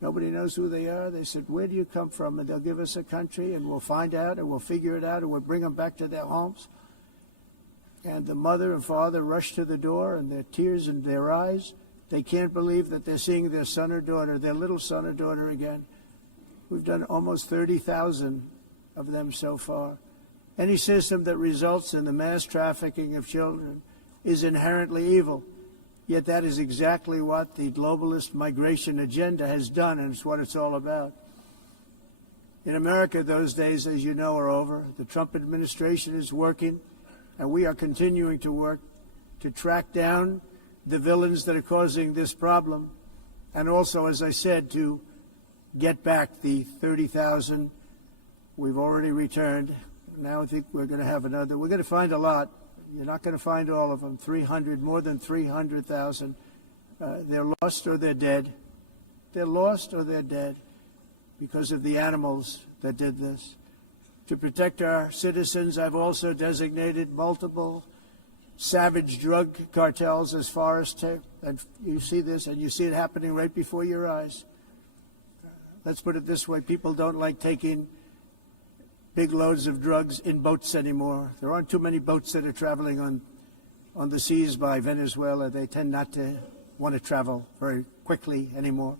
nobody knows who they are. They said, where do you come from? And they'll give us a country, and we'll find out, and we'll figure it out, and we'll bring them back to their homes. And the mother and father rush to the door, and their tears in their eyes. They can't believe that they're seeing their son or daughter, their little son or daughter again. We've done almost 30,000 of them so far. Any system that results in the mass trafficking of children is inherently evil. Yet that is exactly what the globalist migration agenda has done, and it's what it's all about. In America, those days, as you know, are over. The Trump administration is working, and we are continuing to work to track down the villains that are causing this problem, and also, as I said, to get back the 30,000 we've already returned. now I think we're going to have another. We're going to find a lot. You're not going to find all of them. More than 300,000. They're lost or they're dead. They're lost or they're dead because of the animals that did this. To protect our citizens, I've also designated multiple savage drug cartels as far as and you see this, and you see it happening right before your eyes. Let's put it this way. People don't like taking big loads of drugs in boats anymore. There aren't too many boats that are traveling on the seas by Venezuela. They tend not to want to travel very quickly anymore.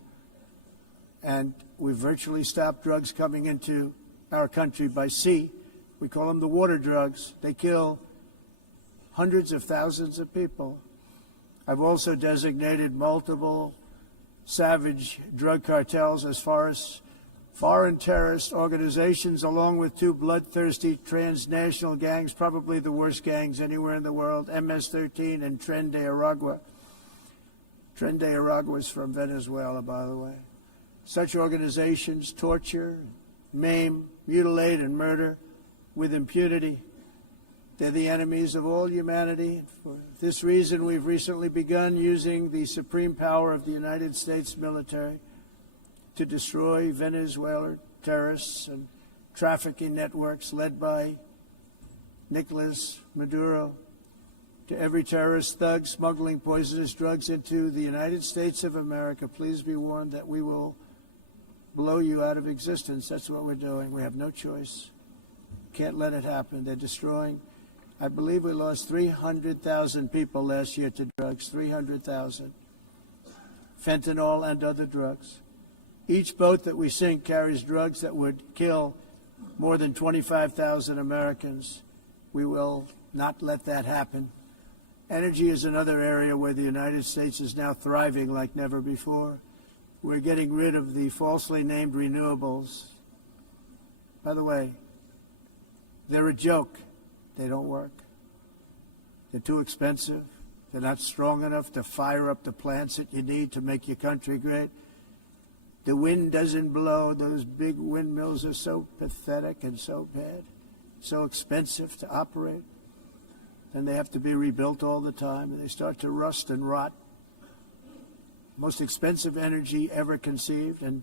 And we've virtually stopped drugs coming into our country by sea. We call them the water drugs. They kill hundreds of thousands of people. I've also designated multiple savage drug cartels as far as foreign terrorist organizations, along with two bloodthirsty transnational gangs, probably the worst gangs anywhere in the world, MS-13 and Tren de Aragua. Tren de Aragua is from Venezuela, by the way. Such organizations torture, maim, mutilate, and murder with impunity. They're the enemies of all humanity. For this reason, we've recently begun using the supreme power of the United States military to destroy Venezuelan terrorists and trafficking networks led by Nicolas Maduro. To every terrorist thug smuggling poisonous drugs into the United States of America, please be warned that we will blow you out of existence. That's what we're doing. We have no choice. Can't let it happen. They're destroying. I believe we lost 300,000 people last year to drugs, 300,000. Fentanyl and other drugs. Each boat that we sink carries drugs that would kill more than 25,000 Americans. We will not let that happen. Energy is another area where the United States is now thriving like never before. We're getting rid of the falsely named renewables. By the way, they're a joke. They don't work. They're too expensive. They're not strong enough to fire up the plants that you need to make your country great. The wind doesn't blow. Those big windmills are so pathetic and so bad, so expensive to operate. And they have to be rebuilt all the time, and they start to rust and rot. Most expensive energy ever conceived, and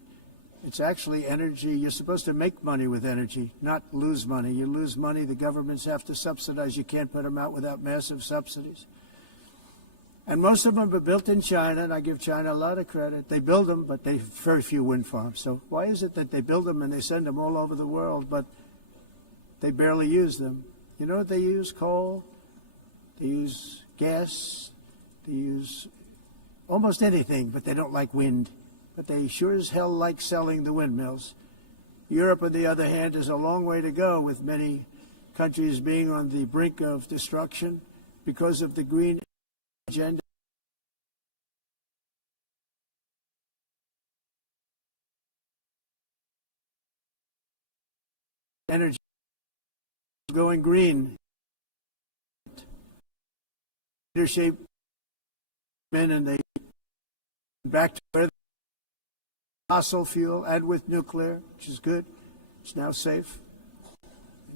it's actually energy. You're supposed to make money with energy, not lose money. You lose money, the governments have to subsidize. You can't put them out without massive subsidies. And most of them are built in China, and I give China a lot of credit. They build them, but they have very few wind farms. So why is it that they build them and they send them all over the world, but they barely use them? You know what they use? Coal. They use gas. They use almost anything, but they don't like wind. But they sure as hell like selling the windmills. Europe, on the other hand, is a long way to go, with many countries being on the brink of destruction because of the green agenda. Energy going green. Leadership men, and they back to where fossil fuel and with nuclear, which is good. It's now safe.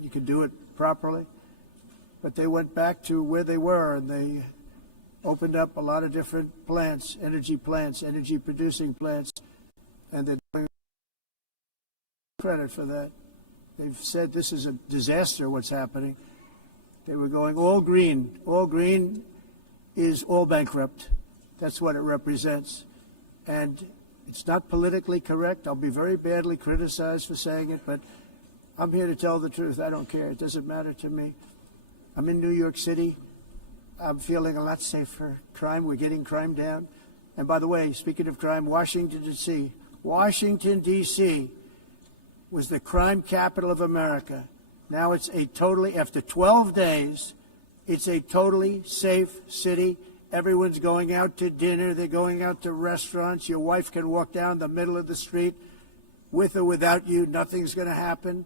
You can do it properly. But they went back to where they were, and they opened up a lot of different plants, energy producing plants, and they're doing credit for that. They've said this is a disaster, what's happening. They were going all green. All green is all bankrupt. That's what it represents. And it's not politically correct. I'll be very badly criticized for saying it, but I'm here to tell the truth. I don't care. It doesn't matter to me. I'm in New York City. I'm feeling a lot safer. Crime, we're getting crime down. And by the way, speaking of crime, Washington, D.C. Washington, D.C. was the crime capital of America. Now it's after 12 days, it's a totally safe city. Everyone's going out to dinner. They're going out to restaurants. Your wife can walk down the middle of the street with or without you. Nothing's going to happen.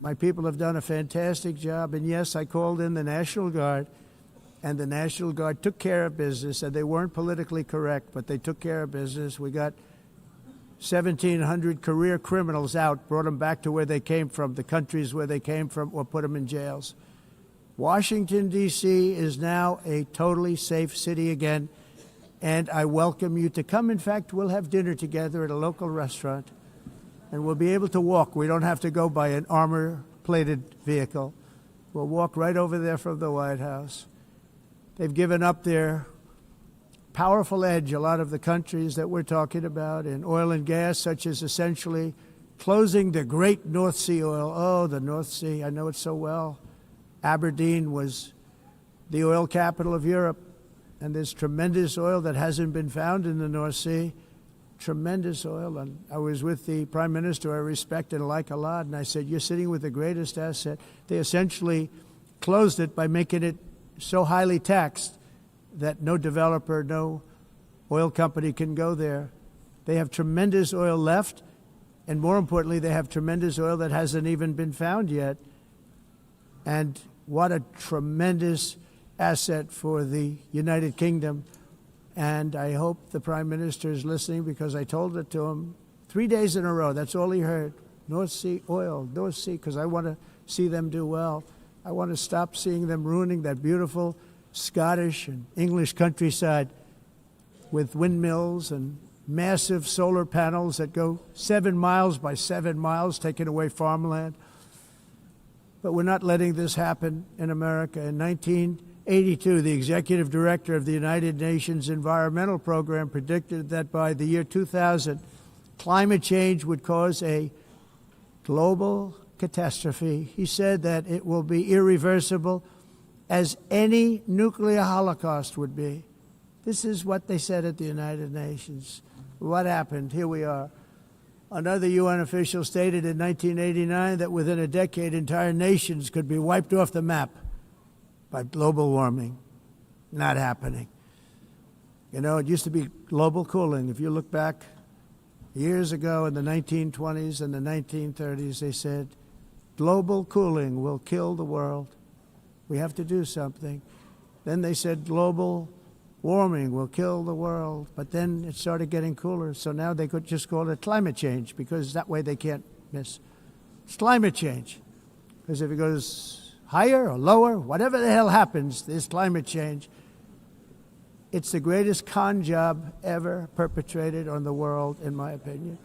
My people have done a fantastic job. And yes, I called in the National Guard, and the National Guard took care of business, and they weren't politically correct, but they took care of business. We got 1,700 career criminals out, brought them back to where they came from, the countries where they came from, or put them in jails. Washington, D.C. is now a totally safe city again, and I welcome you to come. In fact, we'll have dinner together at a local restaurant, and we'll be able to walk. We don't have to go by an armor-plated vehicle. We'll walk right over there from the White House. They've given up their powerful edge, a lot of the countries that we're talking about, in oil and gas, such as essentially closing the great North Sea oil. Oh, the North Sea, I know it so well. Aberdeen was the oil capital of Europe, and there's tremendous oil that hasn't been found in the North Sea. Tremendous oil. And I was with the Prime Minister I respect and like a lot, and I said, you're sitting with the greatest asset. They essentially closed it by making it so highly taxed that no developer, no oil company can go there. They have tremendous oil left, and more importantly, they have tremendous oil that hasn't even been found yet. And what a tremendous asset for the United Kingdom. And I hope the Prime Minister is listening, because I told it to him 3 days in a row. That's all he heard. North Sea oil, North Sea, because I want to see them do well. I want to stop seeing them ruining that beautiful Scottish and English countryside with windmills and massive solar panels that go 7 miles by 7 miles, taking away farmland. But we're not letting this happen in America. In 1982, the executive director of the United Nations Environmental Program predicted that by the year 2000, climate change would cause a global catastrophe. He said that it will be irreversible, as any nuclear holocaust would be. This is what they said at the United Nations. What happened? Here we are. Another UN official stated in 1989 that within a decade, entire nations could be wiped off the map by global warming. Not happening. You know, it used to be global cooling. If you look back years ago in the 1920s and the 1930s, they said, global cooling will kill the world. We have to do something. Then they said global warming will kill the world. But then it started getting cooler. So now they could just call it climate change, because that way they can't miss. It's climate change. Because if it goes higher or lower, whatever the hell happens, there's climate change. It's the greatest con job ever perpetrated on the world, in my opinion.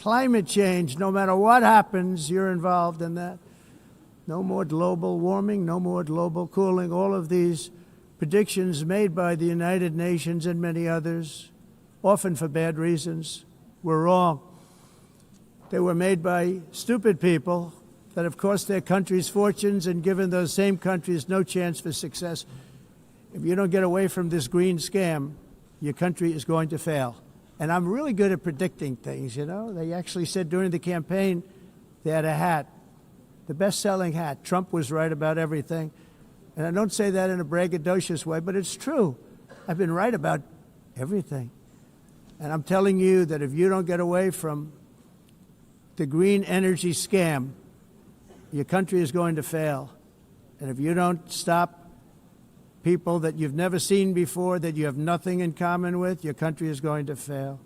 Climate change, no matter what happens, you're involved in that. No more global warming, no more global cooling. All of these predictions made by the United Nations and many others, often for bad reasons, were wrong. They were made by stupid people that have cost their countries fortunes and given those same countries no chance for success. If you don't get away from this green scam, your country is going to fail. And I'm really good at predicting things, you know. They actually said during the campaign, they had a hat, the best-selling hat. Trump was right about everything. And I don't say that in a braggadocious way, but it's true. I've been right about everything. And I'm telling you that if you don't get away from the green energy scam, your country is going to fail. And if you don't stop people that you've never seen before, that you have nothing in common with, your country is going to fail.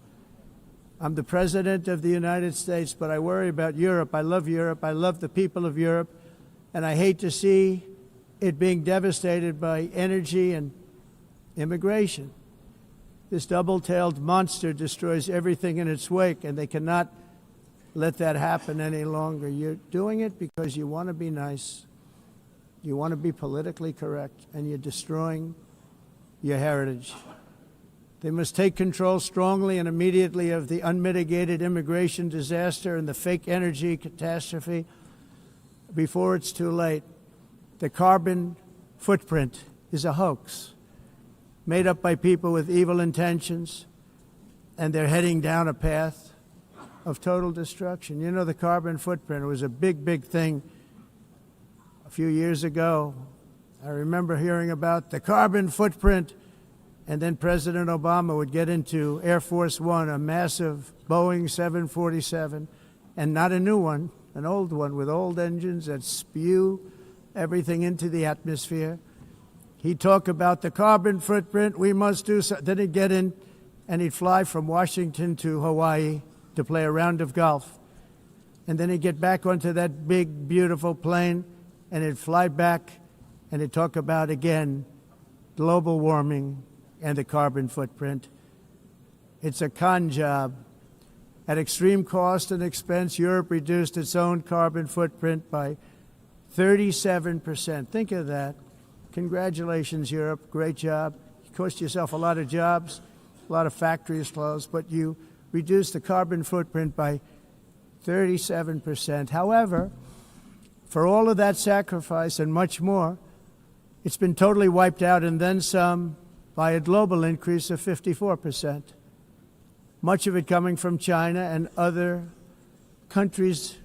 I'm the President of the United States, but I worry about Europe. I love Europe. I love the people of Europe. And I hate to see it being devastated by energy and immigration. This double-tailed monster destroys everything in its wake, and they cannot let that happen any longer. You're doing it because you want to be nice. You want to be politically correct, and you're destroying your heritage. They must take control strongly and immediately of the unmitigated immigration disaster and the fake energy catastrophe before it's too late. The carbon footprint is a hoax made up by people with evil intentions, and they're heading down a path of total destruction. You know, the carbon footprint was a big, big thing a few years ago. I remember hearing about the carbon footprint, and then President Obama would get into Air Force One, a massive Boeing 747, and not a new one, an old one with old engines that spew everything into the atmosphere. He'd talk about the carbon footprint, we must do so. Then he'd get in and he'd fly from Washington to Hawaii to play a round of golf. And then he'd get back onto that big, beautiful plane, and he'd fly back, and he'd talk about, again, global warming and the carbon footprint. It's a con job. At extreme cost and expense, Europe reduced its own carbon footprint by 37%. Think of that. Congratulations, Europe. Great job. You cost yourself a lot of jobs, a lot of factories closed, but you reduced the carbon footprint by 37%. However, for all of that sacrifice and much more, it's been totally wiped out and then some by a global increase of 54%. Much of it coming from China and other countries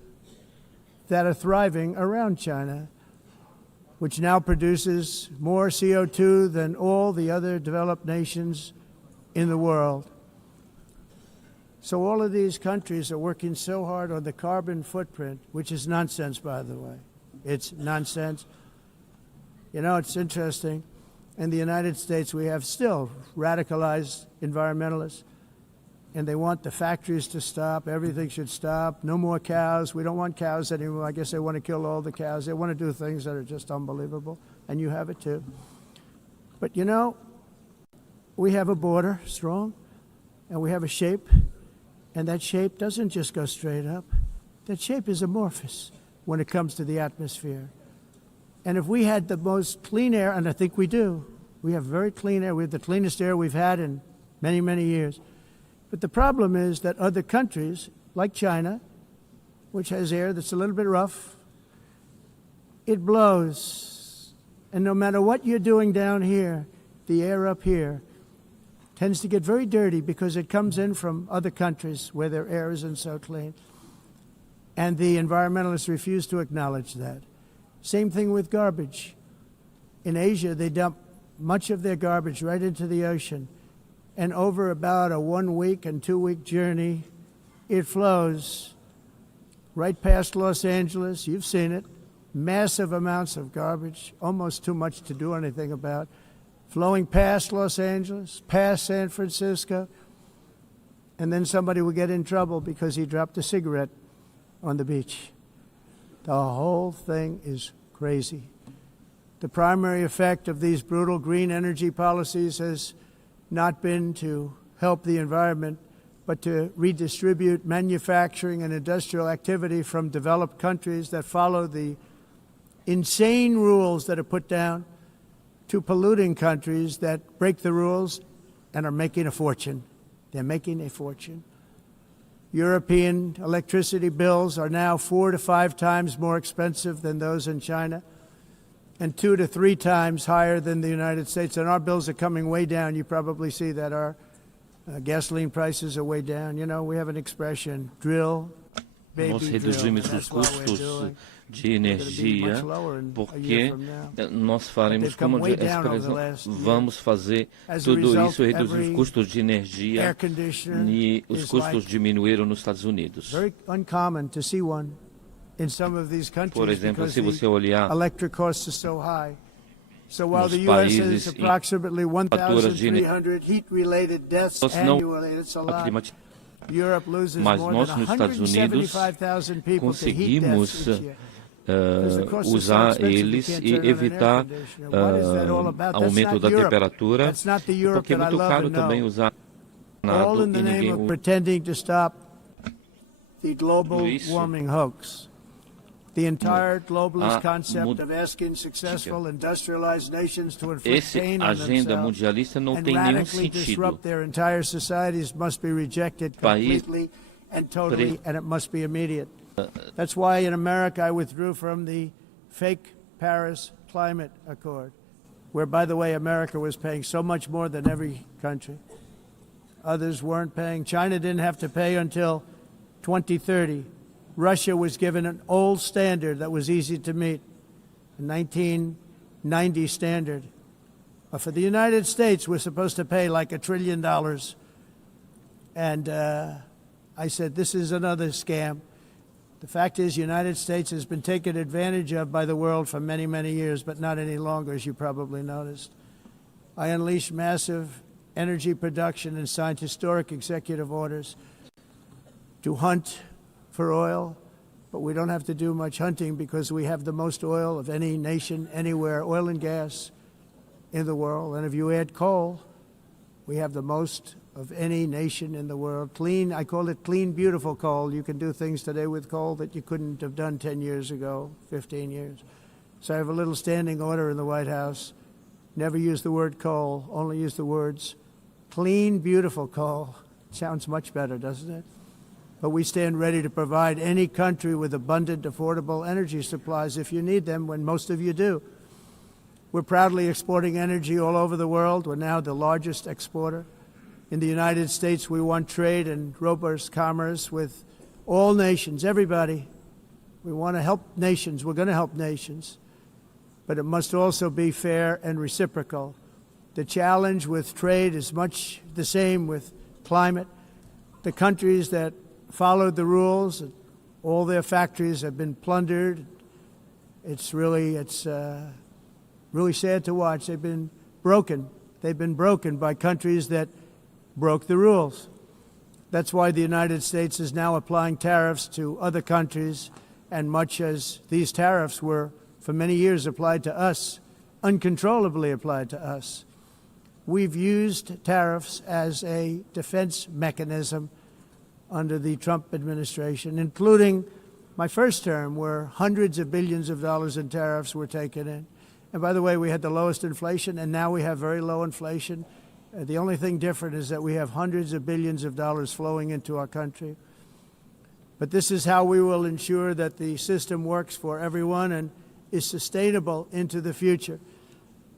that are thriving around China, which now produces more CO2 than all the other developed nations in the world. So all of these countries are working so hard on the carbon footprint, which is nonsense, by the way. It's nonsense. You know, it's interesting. In the United States, we have still radicalized environmentalists, and they want the factories to stop. Everything should stop. No more cows. We don't want cows anymore. I guess they want to kill all the cows. They want to do things that are just unbelievable, and you have it too. But, you know, we have a border, strong, and we have a shape, and that shape doesn't just go straight up. That shape is amorphous when it comes to the atmosphere. And if we had the most clean air, and I think we do, we have very clean air. We have the cleanest air we've had in many, many years. But the problem is that other countries, like China, which has air that's a little bit rough, it blows. And no matter what you're doing down here, the air up here tends to get very dirty because it comes in from other countries where their air isn't so clean. And the environmentalists refuse to acknowledge that. Same thing with garbage. In Asia, they dump much of their garbage right into the ocean. And over about a 1 week and 2 week journey, it flows right past Los Angeles. You've seen it. Massive amounts of garbage, almost too much to do anything about, flowing past Los Angeles, past San Francisco, and then somebody will get in trouble because he dropped a cigarette on the beach. The whole thing is crazy. The primary effect of these brutal green energy policies has not been to help the environment, but to redistribute manufacturing and industrial activity from developed countries that follow the insane rules that are put down to polluting countries that break the rules and are making a fortune. They're making a fortune. European electricity bills are now 4 to 5 times more expensive than those in China, and 2 to 3 times higher than the United States. And our bills are coming way down. You probably see that our gasoline prices are way down. You know, we have an expression, drill, baby, Nós drill. reduzimos os custos de energia porque nós faremos, como a expressão, vamos fazer tudo isso, reduzir os custos de energia, e os custos diminuíram nos Estados Unidos. Very uncommon to see one in some of these countries. Por exemplo, se você olhar electric costs are so high. So while nos the US has países approximately 1,300 heat-related deaths annually, it's a lot. Europe loses Mas more nós than nos Estados Unidos 175,000 people to heat deaths conseguimos each year. usar eles e evitar aumento da temperatura, porque é muito caro também usar all in e the name ninguém of pretending to stop the global warming hoax. The entire globalist concept of asking successful industrialized nations to inflict pain on agenda themselves mundialista não and tem nenhum radically sentido. disrupt their entire societies must be rejected completely and totally, and it must be immediate. That's why in America I withdrew from the fake Paris Climate Accord, where, by the way, America was paying so much more than every country. Others weren't paying. China didn't have to pay until 2030. Russia was given an old standard that was easy to meet, a 1990 standard. For the United States, we're supposed to pay like $1 trillion. And I said, this is another scam. The fact is, the United States has been taken advantage of by the world for many, many years, but not any longer, as you probably noticed. I unleashed massive energy production and signed historic executive orders to hunt for oil, but we don't have to do much hunting because we have the most oil of any nation anywhere, oil and gas in the world. And if you add coal, we have the most of any nation in the world. Clean, I call it clean, beautiful coal. You can do things today with coal that you couldn't have done 10 years ago, 15 years. So I have a little standing order in the White House. Never use the word coal, only use the words clean, beautiful coal. Sounds much better, doesn't it? But we stand ready to provide any country with abundant, affordable energy supplies if you need them, when most of you do. We're proudly exporting energy all over the world. We're now the largest exporter. In the United States, we want trade and robust commerce with all nations, everybody. We want to help nations. We're going to help nations. But it must also be fair and reciprocal. The challenge with trade is much the same with climate. The countries that followed the rules, all their factories have been plundered. It's really sad to watch. They've been broken. They've been broken by countries that broke the rules. That's why the United States is now applying tariffs to other countries, and much as these tariffs were for many years applied to us, uncontrollably applied to us. We've used tariffs as a defense mechanism under the Trump administration, including my first term, where hundreds of billions of dollars in tariffs were taken in. And by the way, we had the lowest inflation, and now we have very low inflation. The only thing different is that we have hundreds of billions of dollars flowing into our country. But this is how we will ensure that the system works for everyone and is sustainable into the future.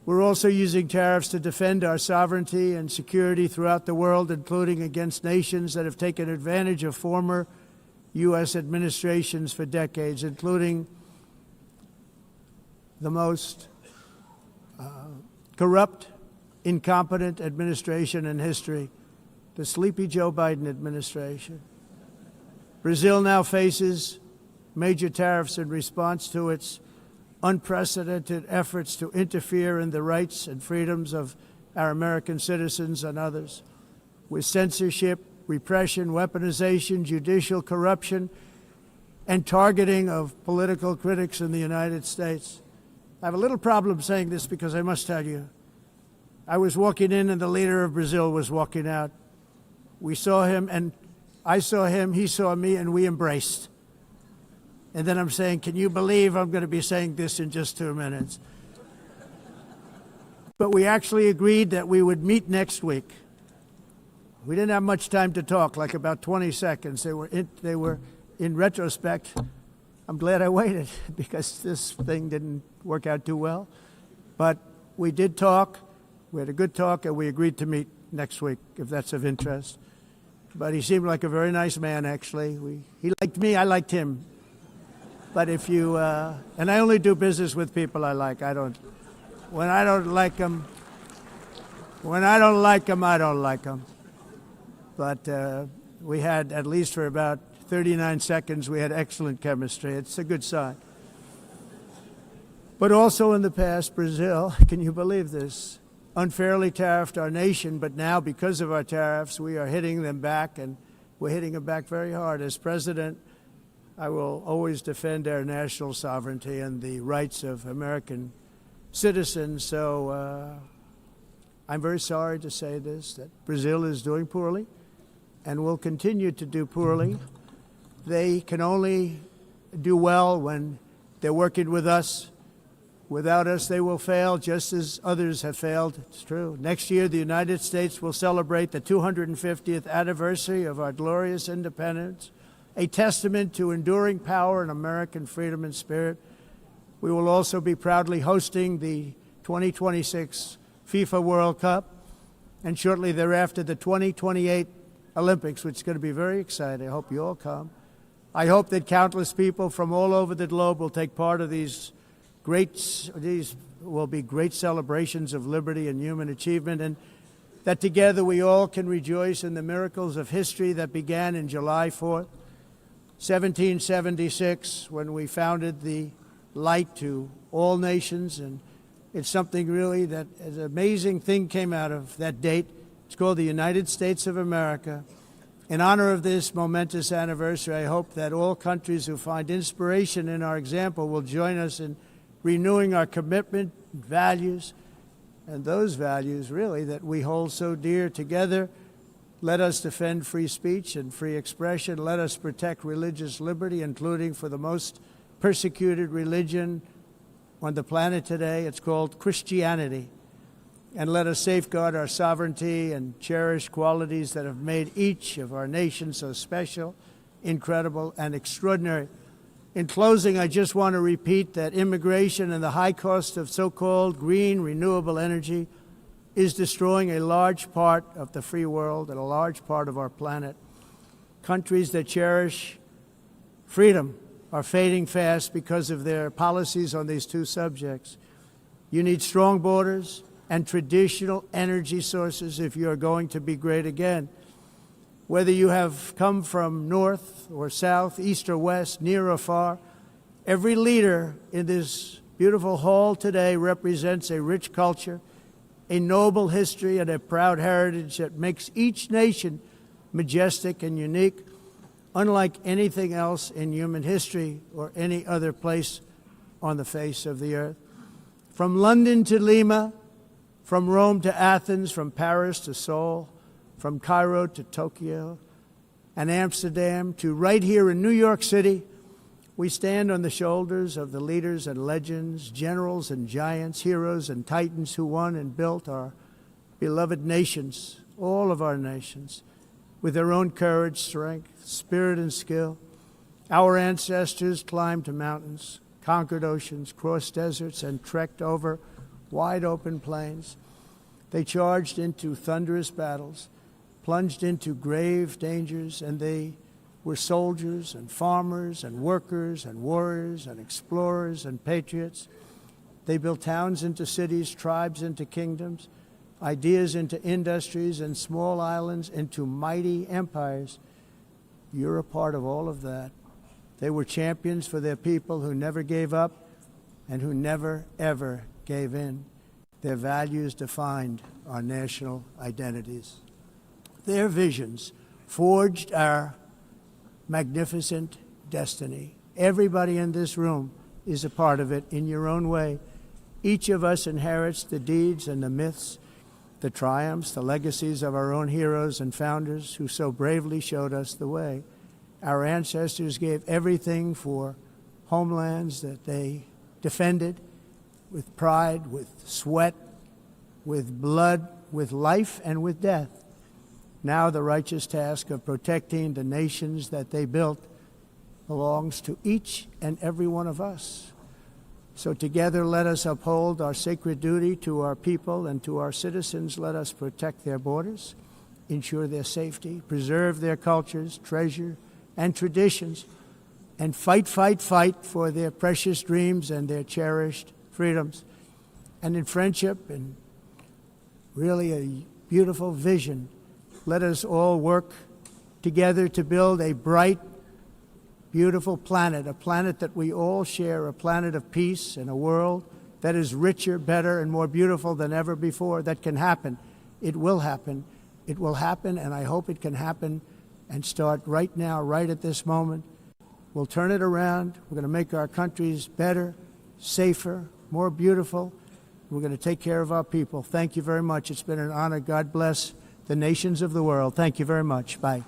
We're also using tariffs to defend our sovereignty and security throughout the world, including against nations that have taken advantage of former U.S. administrations for decades, including the most corrupt, incompetent administration in history, the sleepy Joe Biden administration. Brazil now faces major tariffs in response to its unprecedented efforts to interfere in the rights and freedoms of our American citizens and others, with censorship, repression, weaponization, judicial corruption, and targeting of political critics in the United States. I have a little problem saying this because I must tell you, I was walking in and the leader of Brazil was walking out. We saw him and I saw him, he saw me, and we embraced. And then I'm saying, can you believe I'm going to be saying this in just 2 minutes? But we actually agreed that we would meet next week. We didn't have much time to talk, like about 20 seconds. They were in retrospect, I'm glad I waited because this thing didn't work out too well. But we did talk. We had a good talk, and we agreed to meet next week, if that's of interest. But he seemed like a very nice man, actually. He liked me, I liked him. But if you, and I only do business with people I like. When I don't like them, I don't like them. But we had, at least for about 39 seconds, we had excellent chemistry. It's a good sign. But also in the past, Brazil, can you believe this, unfairly tariffed our nation, but now because of our tariffs, we are hitting them back, and we're hitting them back very hard. As president, I will always defend our national sovereignty and the rights of American citizens. So I'm very sorry to say this, that Brazil is doing poorly and will continue to do poorly. They can only do well when they're working with us. Without us, they will fail, just as others have failed. It's true. Next year, the United States will celebrate the 250th anniversary of our glorious independence, a testament to enduring power and American freedom and spirit. We will also be proudly hosting the 2026 FIFA World Cup, and shortly thereafter, the 2028 Olympics, which is going to be very exciting. I hope you all come. I hope that countless people from all over the globe will take part of these will be great celebrations of liberty and human achievement, and that together we all can rejoice in the miracles of history that began in July 4th, 1776, when we founded the light to all nations. And it's something really that an amazing thing came out of that date. It's called the United States of America. In honor of this momentous anniversary, I hope that all countries who find inspiration in our example will join us in renewing our commitment, values, and those values, really, that we hold so dear. Together, let us defend free speech and free expression. Let us protect religious liberty, including for the most persecuted religion on the planet today. It's called Christianity. And let us safeguard our sovereignty and cherish qualities that have made each of our nations so special, incredible, and extraordinary. In closing, I just want to repeat that immigration and the high cost of so-called green renewable energy is destroying a large part of the free world and a large part of our planet. Countries that cherish freedom are fading fast because of their policies on these two subjects. You need strong borders and traditional energy sources if you are going to be great again. Whether you have come from north or south, east or west, near or far, every leader in this beautiful hall today represents a rich culture, a noble history, and a proud heritage that makes each nation majestic and unique, unlike anything else in human history or any other place on the face of the earth. From London to Lima, from Rome to Athens, from Paris to Seoul, from Cairo to Tokyo and Amsterdam to right here in New York City, we stand on the shoulders of the leaders and legends, generals and giants, heroes and titans who won and built our beloved nations, all of our nations, with their own courage, strength, spirit, and skill. Our ancestors climbed mountains, conquered oceans, crossed deserts, and trekked over wide open plains. They charged into thunderous battles, plunged into grave dangers, and they were soldiers and farmers and workers and warriors and explorers and patriots. They built towns into cities, tribes into kingdoms, ideas into industries, and small islands into mighty empires. You're a part of all of that. They were champions for their people who never gave up and who never, ever gave in. Their values defined our national identities. Their visions forged our magnificent destiny. Everybody in this room is a part of it in your own way. Each of us inherits the deeds and the myths, the triumphs, the legacies of our own heroes and founders who so bravely showed us the way. Our ancestors gave everything for homelands that they defended with pride, with sweat, with blood, with life, and with death. Now the righteous task of protecting the nations that they built belongs to each and every one of us. So together let us uphold our sacred duty to our people and to our citizens. Let us protect their borders, ensure their safety, preserve their cultures, treasure, and traditions, and fight, fight, fight for their precious dreams and their cherished freedoms. And in friendship and really a beautiful vision, let us all work together to build a bright, beautiful planet, a planet that we all share, a planet of peace and a world that is richer, better, and more beautiful than ever before. That can happen. It will happen. It will happen, and I hope it can happen and start right now, right at this moment. We'll turn it around. We're going to make our countries better, safer, more beautiful. We're going to take care of our people. Thank you very much. It's been an honor. God bless the nations of the world. Thank you very much. Bye.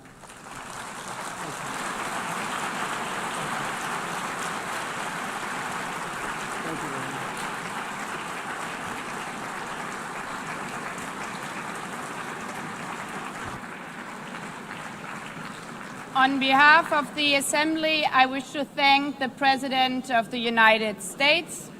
On behalf of the Assembly, I wish to thank the President of the United States,